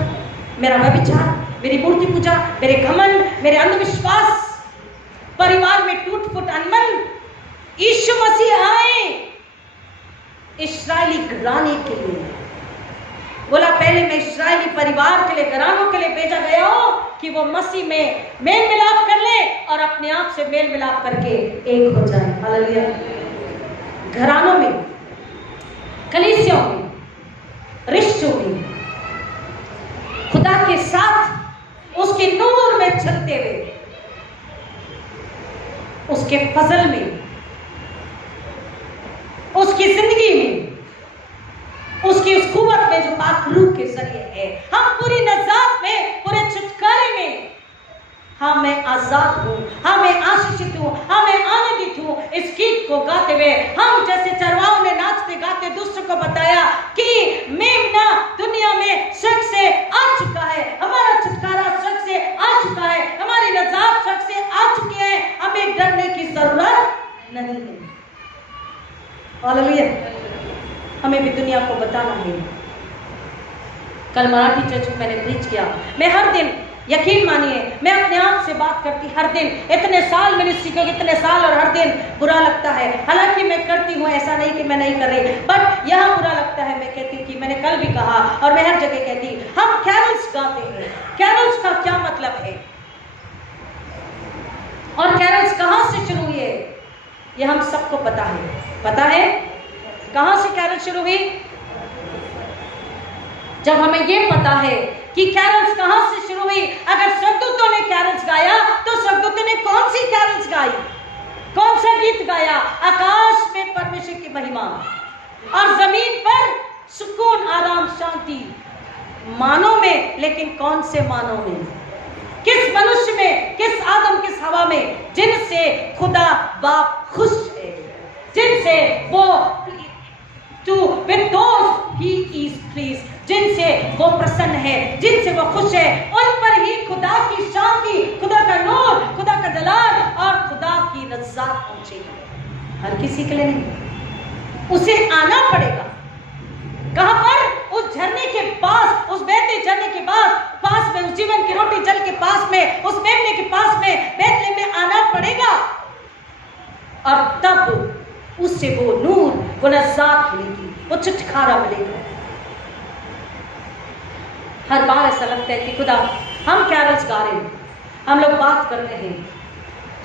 मेरा व्यभिचार, मेरी मूर्ति पूजा, मेरे घमंड, मेरे अंधविश्वास, परिवार में टूट फूट, अनबन। यीशु मसीह आए इस्राएली घराने के लिए, बोला पहले मैं इस्राएली परिवार के लिए, घरानों के लिए भेजा गया हूं कि वो मसीह में मेल मिलाप कर ले और अपने आप से मेल मिलाप करके एक हो जाए। हालेलुया। घरानों में, कलीसियों में, रिश्तों में, खुदा के साथ उसके नूर में चलते हुए, उसके फजल में, उसकी जिंदगी में, उसकी उस कुव्वत में जो पाक रूह के जरिए है, हम पूरी नजात में, पूरे छुटकारे में, हाँ मैं आजाद हूँ, हाँ मैं आशीषित हूँ, हाँ मैं आनंदित हूँ। इस गीत को गाते हुए हम जैसे चरवाहों ने नाचते गाते दूसरों को बताया कि मेमना दुनिया में शक से आ चुका है, हमारा छुटकारा शक से आ चुका है, हमारी नजात शक से आ चुकी है, हमें डरने की जरूरत नहीं है। हालेलुया। हमें भी दुनिया को बताना है। कल मराठी चर्च में मैंने प्रीच किया। मैं हर दिन, यकीन मानिए, मैं अपने आप से बात करती हर दिन। इतने साल मिनिस्ट्री को, इतने साल, और हर दिन बुरा लगता है। हालांकि मैं करती हूँ, ऐसा नहीं कि मैं नहीं कर रही, बट यह बुरा लगता है। मैं कहती हूँ कि मैंने कल भी कहा और मैं हर जगह कहती, हम कैरल्स गाते हैं। कैरल्स का क्या मतलब है और कैरल्स कहाँ से शुरू हुए? ये हम सबको पता है। कहां से कैरल शुरू हुई? जब हमें ये पता है कि कैरल्स कहां से शुरू हुई, अगर स्वर्गदूतों ने कैरल्स गाया तो स्वर्गदूतों ने कौन सी कैरल्स गाई, कौन सा गीत गाया? आकाश में परमेश्वर की महिमा और जमीन पर सुकून, आराम, शांति। मानव में, लेकिन कौन से मानव में? किस मनुष्य में, किस आदम, किस हवा में? जिनसे खुदा बाप खुश है, जिनसे वो with those he is pleased, जिनसे वो प्रसन्न है, जिनसे वो खुश है, उन पर ही खुदा की शांति, खुदा का नूर, खुदा का जलाल और खुदा की नज़ात पहुंचेगी। हर किसी के लिए नहीं, उसे आना पड़ेगा। कहां पर? उस झरने के पास, उस बहते झरने के पास में, उस जीवन की रोटी जल के पास में, उस मेमने के पास में, बैतलहम में आना पड़ेगा और तब उससे वो नूर, वो नज़ात मिलेगी, वो छुटकारा मिलेगा। हर बार ऐसा लगता है कि खुदा, हम कैरल्स गा रहे हैं, हम लोग बात कर रहे हैं,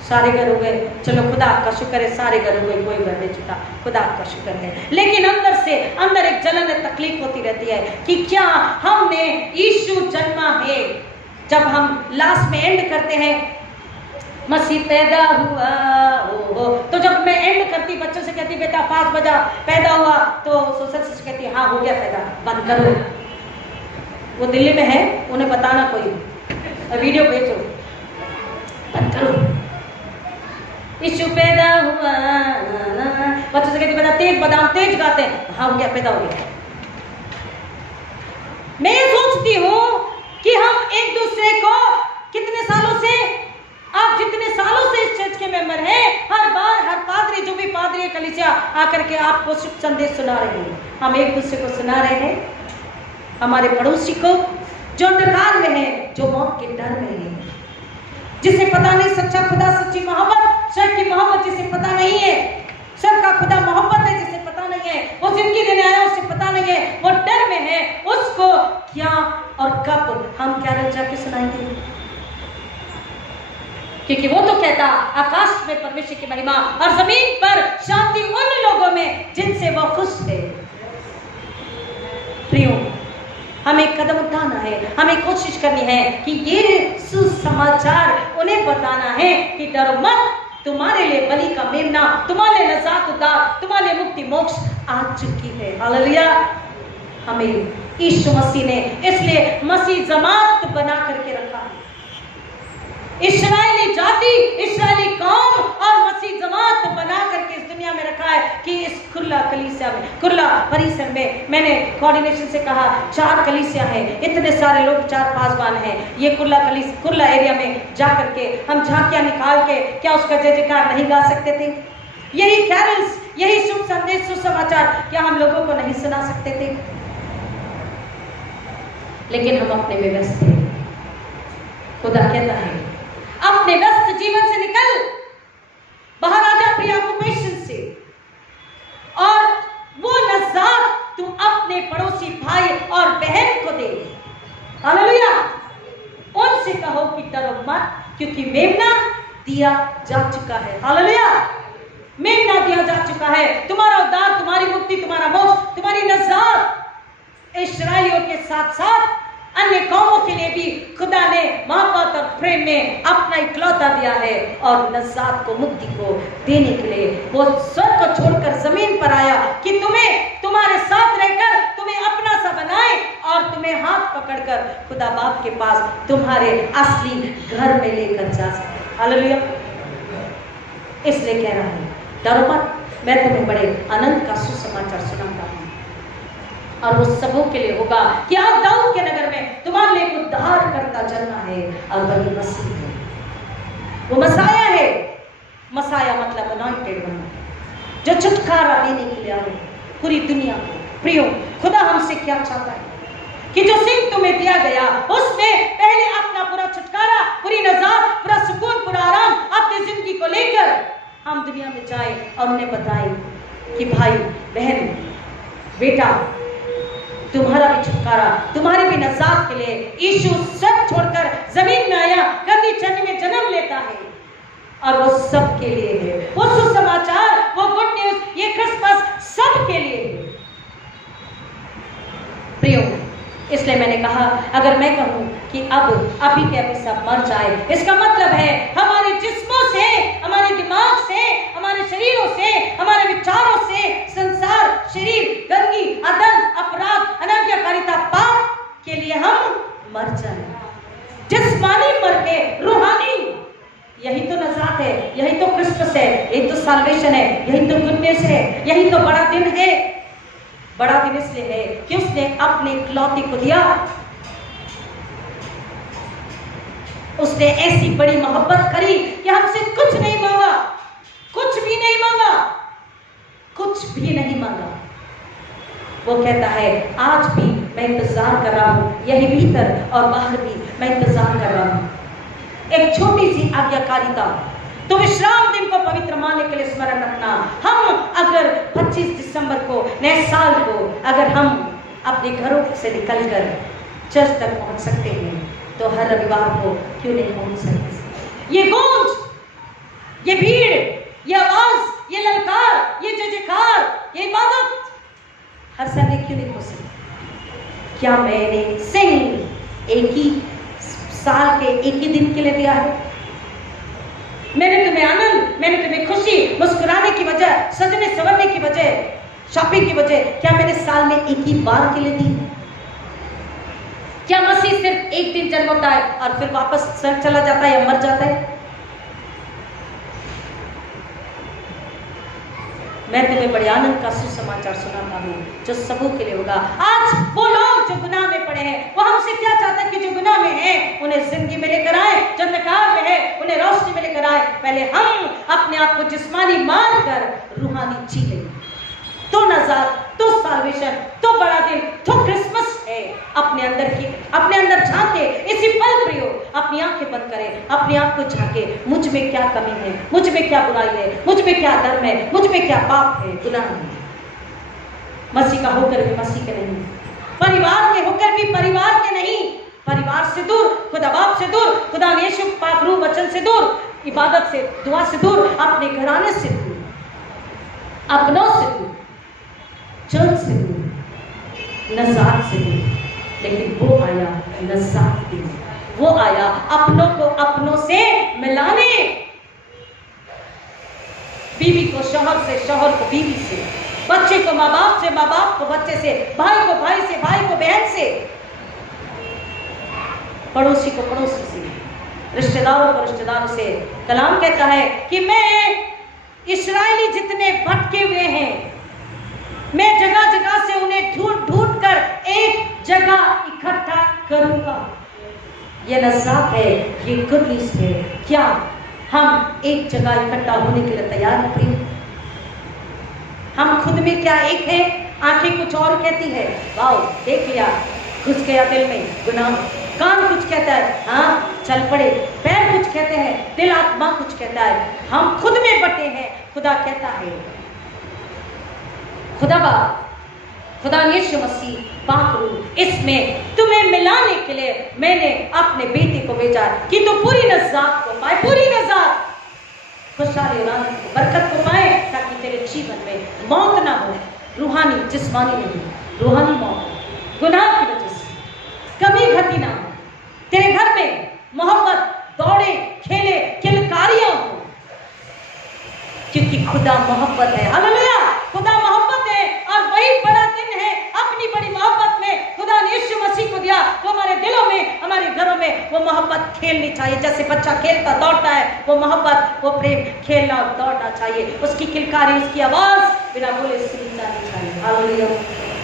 सारे घर हो गए, चलो खुदा आपका शुक्र है, सारे घर हो गए, कोई घर नहीं छूटा, खुदा आपका शुक्र है। लेकिन अंदर एक जलन, तकलीफ होती रहती है कि क्या हमने यीशु जन्मा है। जब हम लास्ट में एंड करते हैं, मसीह पैदा हुआ हो, तो जब मैं एंड करती, बच्चों से कहती बेटा 5 बजा पैदा हुआ, तो सोशल से कहती हाँ हो गया पैदा, बंद करो। वो दिल्ली में है, उन्हें बताना कोई वीडियो भेजो, बंद करो। यीशु पैदा हुआ, बच्चों से कहती बेटा तेज बदाम तेज गाते हैं, हाँ हो गया पैदा हो गया। मैं सोचती हूँ कि हम एक दूसरे को कितने सालों से, आप जितने सालों से इस चर्च के मेंबर हैं, हर बार हर पादरी, जो भी पादरी कलीसिया आकर के आपको शुभ संदेश सुना रहे हैं, हम एक दूसरे को सुना रहे हैं, हमारे पड़ोसी को जो अंधकार में है, जो मौत के डर में है, जिसे पता नहीं सच्चा खुदा, सच्ची मोहब्बत, सर की मोहब्बत जिसे पता नहीं है, सर का खुदा मोहब्बत है जिसे पता नहीं है, वो जिंदगी देने आया उसे पता नहीं है, वो डर में है, उसको क्या और कब हम क्या जाके सुनाएंगे? क्योंकि वो तो कहता आकाश में परमेश्वर की महिमा और जमीन पर शांति उन लोगों में जिनसे वो खुश है। प्रियो, हमें कदम उठाना है, हमें कोशिश करनी है कि ये सुसमाचार उन्हें बताना है कि डरो मत, तुम्हारे लिए बलि का मेमना, तुम्हारे लिए नजात उतार, तुम्हारे लिए मुक्ति मोक्ष आ चुकी है। हालेलुया। हमें यीशु मसीह ने इसलिए मसीह जमात बना करके रखा, इस्राएली जाति, इस्राएली कौम और मसीह जमात बना करके इस दुनिया में रखा है कि इस खुला कलीसिया में, खुला परिसर में, मैंने कोऑर्डिनेशन से कहा 4 कलीसिया है, इतने सारे लोग 4-5 बान हैं, ये खुला एरिया में जा करके हम झांकियां निकाल के क्या उसका जय जयकार नहीं गा सकते थे? यही कैरल्स, यही शुभ संदेश, सुसमाचार क्या हम लोगों को नहीं सुना सकते थे? लेकिन हम अपने में व्यस्त थे। खुदा कहता है अपने व्यस्त जीवन से निकल, बाहर आ जा प्री ऑक्यूपेशन से, और वो नज़ात तुम अपने पड़ोसी भाई और बहन को दे। हालेलुया। उनसे कहो कि डरो मत, क्योंकि मेमना दिया जा चुका है। हालेलुया। मेमना दिया जा चुका है, तुम्हारा उद्धार, तुम्हारी मुक्ति, तुम्हारा मोक्ष, तुम्हारी नज़ात। इस्राएलियों के साथ साथ अन्य कौमों के लिए भी खुदा ने मोहब्बत और प्रेम में अपना इकलौता दिया है, और नज़ात को, मुक्ति को देने के लिए वो स्वर्ग को छोड़कर जमीन पर आया कि तुम्हें तुम्हारे साथ रहकर तुम्हें अपना सा बनाए और तुम्हें हाथ पकड़कर खुदा बाप के पास तुम्हारे असली घर में लेकर जा सके। हालेलुया। इसलिए कह रहा हूं, डरो मत, मैं तुम्हें बड़े आनंद का सुसमाचार सुनाता हूं, और वो सबों के लिए होगा कि आज दाऊद के नगर में तुम्हारे लिए उद्धार करता जन्मा है, और वही मसीह है, वो मसाया है। मसाया मतलब अनॉइंटेड वन, जो छुटकारा देने के लिए आए पूरी दुनिया को। प्रियो, खुदा हमसे क्या चाहता है कि जो सिंह तुम्हें दिया गया उसमें पहले अपना पूरा छुटकारा, पूरी नजात, पूरा सुकून, पूरा आराम अपनी जिंदगी को लेकर हम दुनिया में जाए और उन्हें बताए कि भाई बहन बेटा, तुम्हारा भी छुटकारा, तुम्हारी भी नजात के लिए यीशु सब छोड़कर जमीन में आया, गंदी चरनी में जन्म लेता है, और वो सबके लिए है। वो सुसमाचार, वो गुड न्यूज, ये क्रिसमस सबके लिए है। प्रियो, इसलिए मैंने कहा अगर मैं कहूं कि अब अभी के अभी सब मर जाए, इसका मतलब है हमारे जिस्मों से, हमारे दिमाग से, हमारे शरीरों से, हमारे विचारों से संसार, शरीर, गंदगी, अदन, अपराध, अनाज्ञाकारिता, पाप के लिए हम मर जाए। जिस्मानी मर के रूहानी, यही तो नजात है, यही तो क्रिसमस है, यही तो साल्वेशन है, यही तो गुडनेस है, यही तो बड़ा दिन है। बड़ा दिन इसलिए है कि उसने अपने इकलौते को दिया। उसने ऐसी बड़ी मोहब्बत करी कि हमसे कुछ नहीं मांगा, कुछ भी नहीं मांगा, कुछ भी नहीं मांगा। वो कहता है आज भी मैं इंतजार कर रहा हूं, यही भीतर और बाहर भी मैं इंतजार कर रहा हूं। एक छोटी सी आज्ञाकारिता, तो विश्राम दिन को पवित्र मानने के लिए स्मरण रखना। हम अगर 25 दिसंबर को, नए साल को, अगर हम अपने घरों से निकलकर चर्च तक पहुंच सकते हैं तो हर रविवार को क्यों नहीं पहुंच सकते? ये गूंज, ये भीड़, ये आवाज, ये ललकार, ये जयकार, ये इबादत हर संडे क्यों नहीं हो सकती? क्या मैंने सिंह एक ही साल के एक ही दिन के लिए दिया है? मैंने तुम्हें आनंद, मैंने तुम्हें खुशी, मुस्कुराने की वजह, सजने संवरने की वजह, शॉपिंग की वजह, क्या मैंने साल में एक ही बार के लिए दी? क्या मसीह सिर्फ एक दिन जन्म होता है और फिर वापस चला जाता है या मर जाता है? मैं तुम्हें बड़े आनंद का सुसमाचार सुनाता हूँ जो सबों के लिए होगा। आज वो लोग जो गुनाह में पड़े हैं, वो हमसे क्या चाहते हैं कि जो गुनाह में है उन्हें जिंदगी में लेकर आए, जो अंधकार में है उन्हें रोशनी में लेकर आए। पहले हम अपने आप को जिस्मानी मार कर रूहानी जी लें, तो नजात, तो साल्वेशन, तो बड़ा दिन, तो क्रिसमस है। अपने अंदर झांके इसी पल प्रियो, अपनी आंखें बंद करें, अपने आप को झांके, मुझ में क्या कमी है, मुझ में क्या बुराई है, मुझ में क्या धर्म है, मुझ में क्या पाप है, गुनाह है। मसीह का होकर भी मसीह के नहीं, परिवार के होकर भी परिवार के नहीं, परिवार से दूर, खुदा बाप से दूर, खुदा यीशु पाक रूह वचन से दूर, इबादत से, दुआ से दूर, अपने घराने से दूर, अपनों से दूर, चर्च से दूर, नजात से दूर। लेकिन वो आया नजात के लिए, वो आया अपनों को अपनों से मिलाने, बीवी को शौहर से, शौहर को बीवी से, बच्चे को माँ बाप से, माँ बाप को बच्चे से, भाई को भाई से, भाई को बहन से, पड़ोसी को पड़ोसी से, रिश्तेदारों को रिश्तेदारों से। कलाम कहता है कि मैं इस्राएली जितने भटके हुए हैं, मैं जगह जगह से उन्हें ढूंढ ढूंढ कर एक जगह इकट्ठा करूंगा। ये नजात है, ये गुड न्यूज़ है। क्या हम एक जगह इकट्ठा होने के लिए तैयार हैं प्रिय? हम खुद में क्या एक है? आंखें कुछ और कहती है, वाओ देख लिया, घुस गया दिल में गुनाह। कान कुछ कहता है, हाँ चल पड़े। पैर कुछ कहते हैं, दिल आत्मा कुछ कहता है। हम खुद में बटे हैं। खुदा कहता है, खुदा बाप, खुदा यीशु मसीह पाक रूह, इसमें तुम्हें मिलाने के लिए मैंने अपने बेटे को भेजा कि तू पूरी नजात को पाए, पूरी नजात, खुशहाली और आनंद को, बरकत को पाए, ताकि तेरे जीवन में मौत ना हो, रूहानी जिस्मानी नहीं, रूहानी मौत, गुनाह की वजह से कमी घटी ना हो, तेरे घर में मोहब्बत, दौड़े खेले, किलकारियां हो, क्योंकि खुदा मोहब्बत है। हालेलुया, खुदा मोहब्बत है और वही बड़ा दिन है। अपनी बड़ी मोहब्बत में खुदा ने यीशु मसीह को दिया, तो हमारे दिलों में, हमारे घरों में वो मोहब्बत खेलनी चाहिए। जैसे बच्चा खेलता दौड़ता है, वो मोहब्बत, वो प्रेम खेलना और दौड़ना चाहिए। उसकी किलकारी, उसकी आवाज बिना बोले सुनी जानी चाहिए। हालेलुया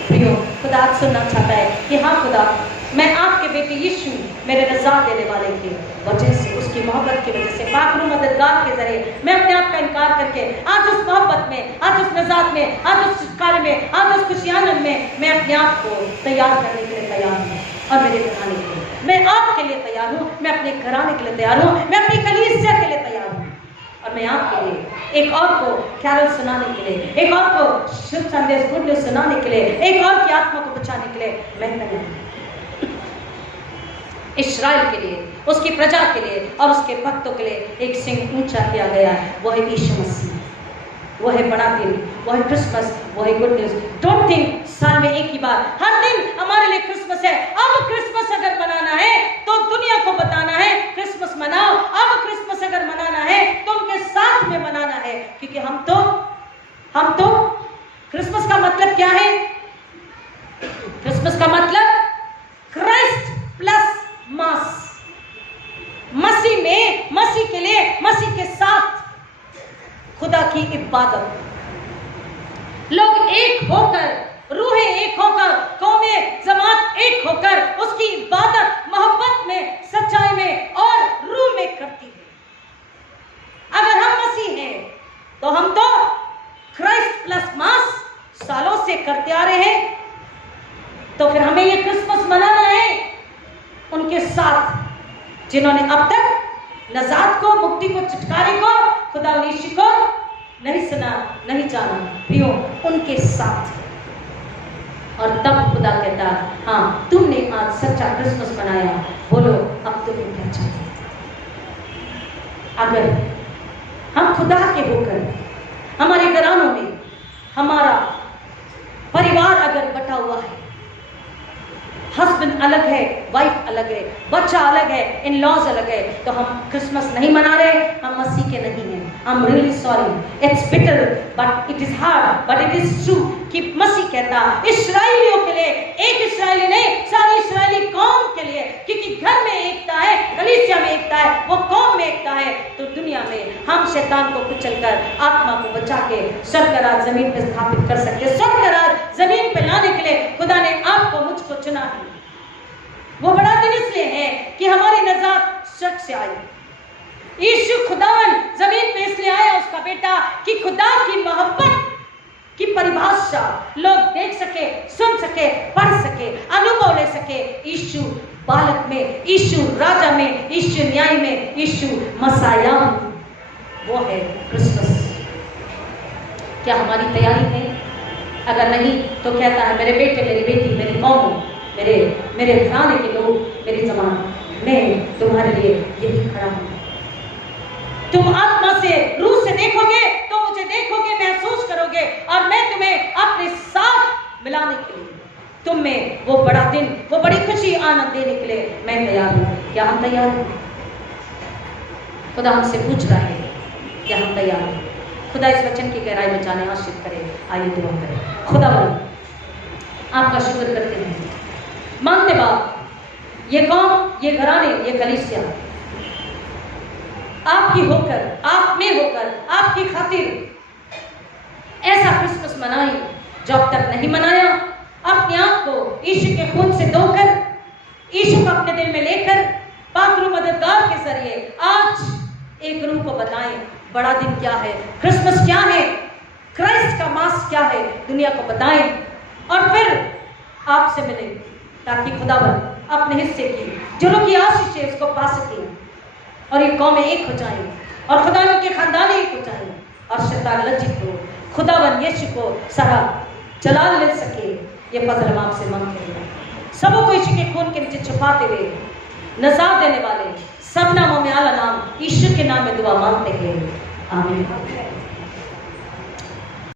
प्रियो, खुदा सुनना चाहता है कि हाँ खुदा, मैं आपके बेटे यीशु मेरे नजात देने वाले की वजह से, उसकी मोहब्बत की वजह से, पाक रूह मददगार के जरिए मैं अपने आप का इनकार करके आज उस मोहब्बत में, आज उस नजात में, आज उस छुटकारे में, आज उस खुशियानंद में मैं अपने आप को तैयार करने के लिए तैयार हूँ। और मेरे घराने के लिए मैं आपके लिए तैयार हूँ, मैं अपने घराने के लिए तैयार हूँ, मैं अपनी कलीसिया के लिए तैयार हूँ। और मैं आपके लिए एक और को कैरल सुनाने के लिए, एक और को शुभ संदेश, गुड न्यूज़ सुनाने के लिए, एक और की आत्मा को बचाने के लिए मैं तैयार हूँ। इस्राएल के लिए उसकी प्रजा के लिए और उसके भक्तों के लिए एक सिंह ऊंचा किया गया है, वो है यीशु मसीह। वो है बड़ा दिन, वो है क्रिसमस, वो है गुड न्यूज। डोंट थिंक साल में एक ही बार, हर दिन हमारे लिए क्रिसमस है। अब क्रिसमस अगर मनाना है तो दुनिया को बताना है क्रिसमस मनाओ। अब क्रिसमस अगर मनाना है तो उनके साथ में मनाना है, क्योंकि हम तो क्रिसमस का मतलब क्या है? क्रिसमस का मतलब क्राइस्ट प्लस मास। मसीह में, मसीह के लिए, मसीह के साथ खुदा की इबादत। लोग एक होकर, रूहें एक होकर, कौमें जमात एक होकर उसकी इबादत मोहब्बत में, सच्चाई में और रूह में करती है। अगर हम मसीह हैं तो हम तो क्राइस्ट प्लस मास सालों से करते आ रहे हैं, तो फिर हमें ये क्रिसमस मनाना है उनके साथ जिन्होंने अब तक नजात को, मुक्ति को, छुटकारे को, खुदा यीशु को नहीं सुना, नहीं जाना। प्रियो, उनके साथ। और तब खुदा कहता, हाँ तुमने आज सच्चा क्रिसमस मनाया, बोलो अब तुम्हें क्या चाहिए। अगर हम खुदा के होकर, हमारे घरानों में हमारा परिवार अगर बटा हुआ है, हस्बैंड अलग है, वाइफ अलग है, बच्चा अलग है, इन लॉज अलग है, तो हम क्रिसमस नहीं मना रहे, हम मसीह के नहीं हैं। I am really sorry, it's bitter but it is hard but it is true कि मसीह कहता इस्राएलियों के लिए, एक इस्राएली नहीं, सारी इस्राएली कौम के लिए, क्योंकि घर में एकता है, कलीसिया में एकता है, वो कौम में एकता है, तो दुनिया में हम शैतान को कुचलकर आत्मा को बचा के स्वर्ग राज जमीन पर स्थापित कर सकते। स्वर्ग राज जमीन पर लाने के लिए खुदा ने आपको, मुझको चुना है। वो बड़ा दिन इसलिए है कि हमारी नजात स्वर्ग से आई। यीशु खुदावन जमीन पे इसलिए आया, उसका बेटा, कि खुदा की मोहब्बत की परिभाषा लोग देख सके, सुन सके, पढ़ सके, अनुभव ले सके। यीशु बालक में, यीशु राजा में, यीशु न्याय में, यीशु मसाया, वो है क्रिसमस। क्या हमारी तैयारी है? अगर नहीं तो कहता है, मेरे बेटे, मेरी बेटी, मेरी कौम, मेरे घराने के लोग, मेरी जबान, मैं तुम्हारे लिए यही खड़ा हूं। तुम आत्मा से, रूह से देखोगे तो मुझे देखोगे, महसूस करोगे, और मैं तुम्हें अपने साथ मिलाने के लिए, तुम में वो बड़ा दिन, वो बड़ी खुशी, आनंद देने के लिए मैं तैयार हूं। क्या हम तैयार हैं? खुदा हमसे पूछ रहा है, क्या हम तैयार हैं? खुदा इस वचन की गहराई में जाने आशीष करे। आइए दुआ करें। खुदा आपका शुक्र करते हैं, मांगते बाप, ये कौम, ये घराने, ये कलीसिया आपकी होकर, आप में होकर, आपकी खातिर ऐसा क्रिसमस मनाई जो अब तक नहीं मनाया। अपने आप को यीशु के खून से धोकर, यीशु को अपने दिल में लेकर, पाक रूह मददगार के जरिए आज एक रूह को बताएं बड़ा दिन क्या है, क्रिसमस क्या है, क्राइस्ट का मास क्या है, दुनिया को बताएं, और फिर आपसे मिले, ताकि खुदावन अपने हिस्से की जो लोग की आशीष है उसको पा सके, और ये कौमें एक हो जाएं, और खुदावन के खानदान एक हो जाएं, और शैतान लज्जित हो, खुदावन यीशु को सारा जलाल मिल सके। ये फजल हम आपसे मांगते हैं, सबों को यीशु के खून के नीचे छुपाते हुए, नजात देने वाले सब नामों में आला नाम यीशु के नाम में दुआ मांगते हैं। आमीन।